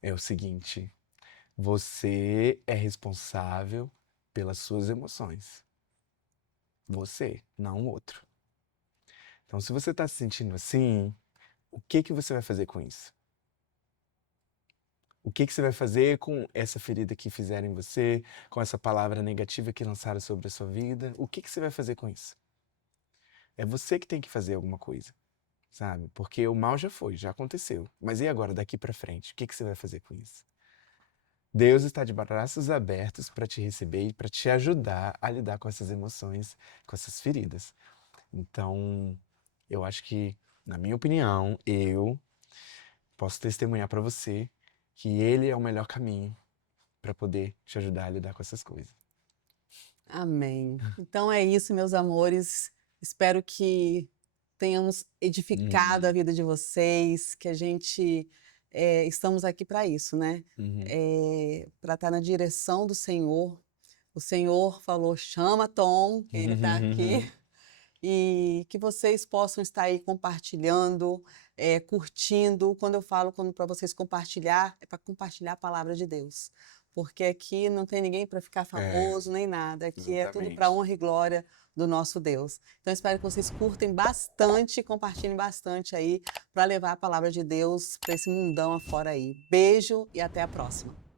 é o seguinte: você é responsável pelas suas emoções. Você, não o outro. Então, se você está se sentindo assim, o que você vai fazer com isso? O que você vai fazer com essa ferida que fizeram em você, com essa palavra negativa que lançaram sobre a sua vida? O que você vai fazer com isso? É você que tem que fazer alguma coisa, sabe? Porque o mal já foi, já aconteceu. Mas e agora, daqui para frente? O que você vai fazer com isso? Deus está de braços abertos para te receber e para te ajudar a lidar com essas emoções, com essas feridas. Então, eu acho que, na minha opinião, eu posso testemunhar para você que Ele é o melhor caminho para poder te ajudar a lidar com essas coisas. Amém. Então é isso, meus amores. Espero que tenhamos edificado a vida de vocês, que a gente estamos aqui para isso, né? Para estar na direção do Senhor. O Senhor falou: chama Tom, que ele está aqui. E que vocês possam estar aí compartilhando, curtindo. Quando eu falo para vocês compartilhar, é para compartilhar a palavra de Deus. Porque aqui não tem ninguém para ficar famoso nem nada. Aqui é tudo para honra e glória do nosso Deus. Então, espero que vocês curtem bastante, compartilhem bastante aí para levar a palavra de Deus para esse mundão afora aí. Beijo e até a próxima.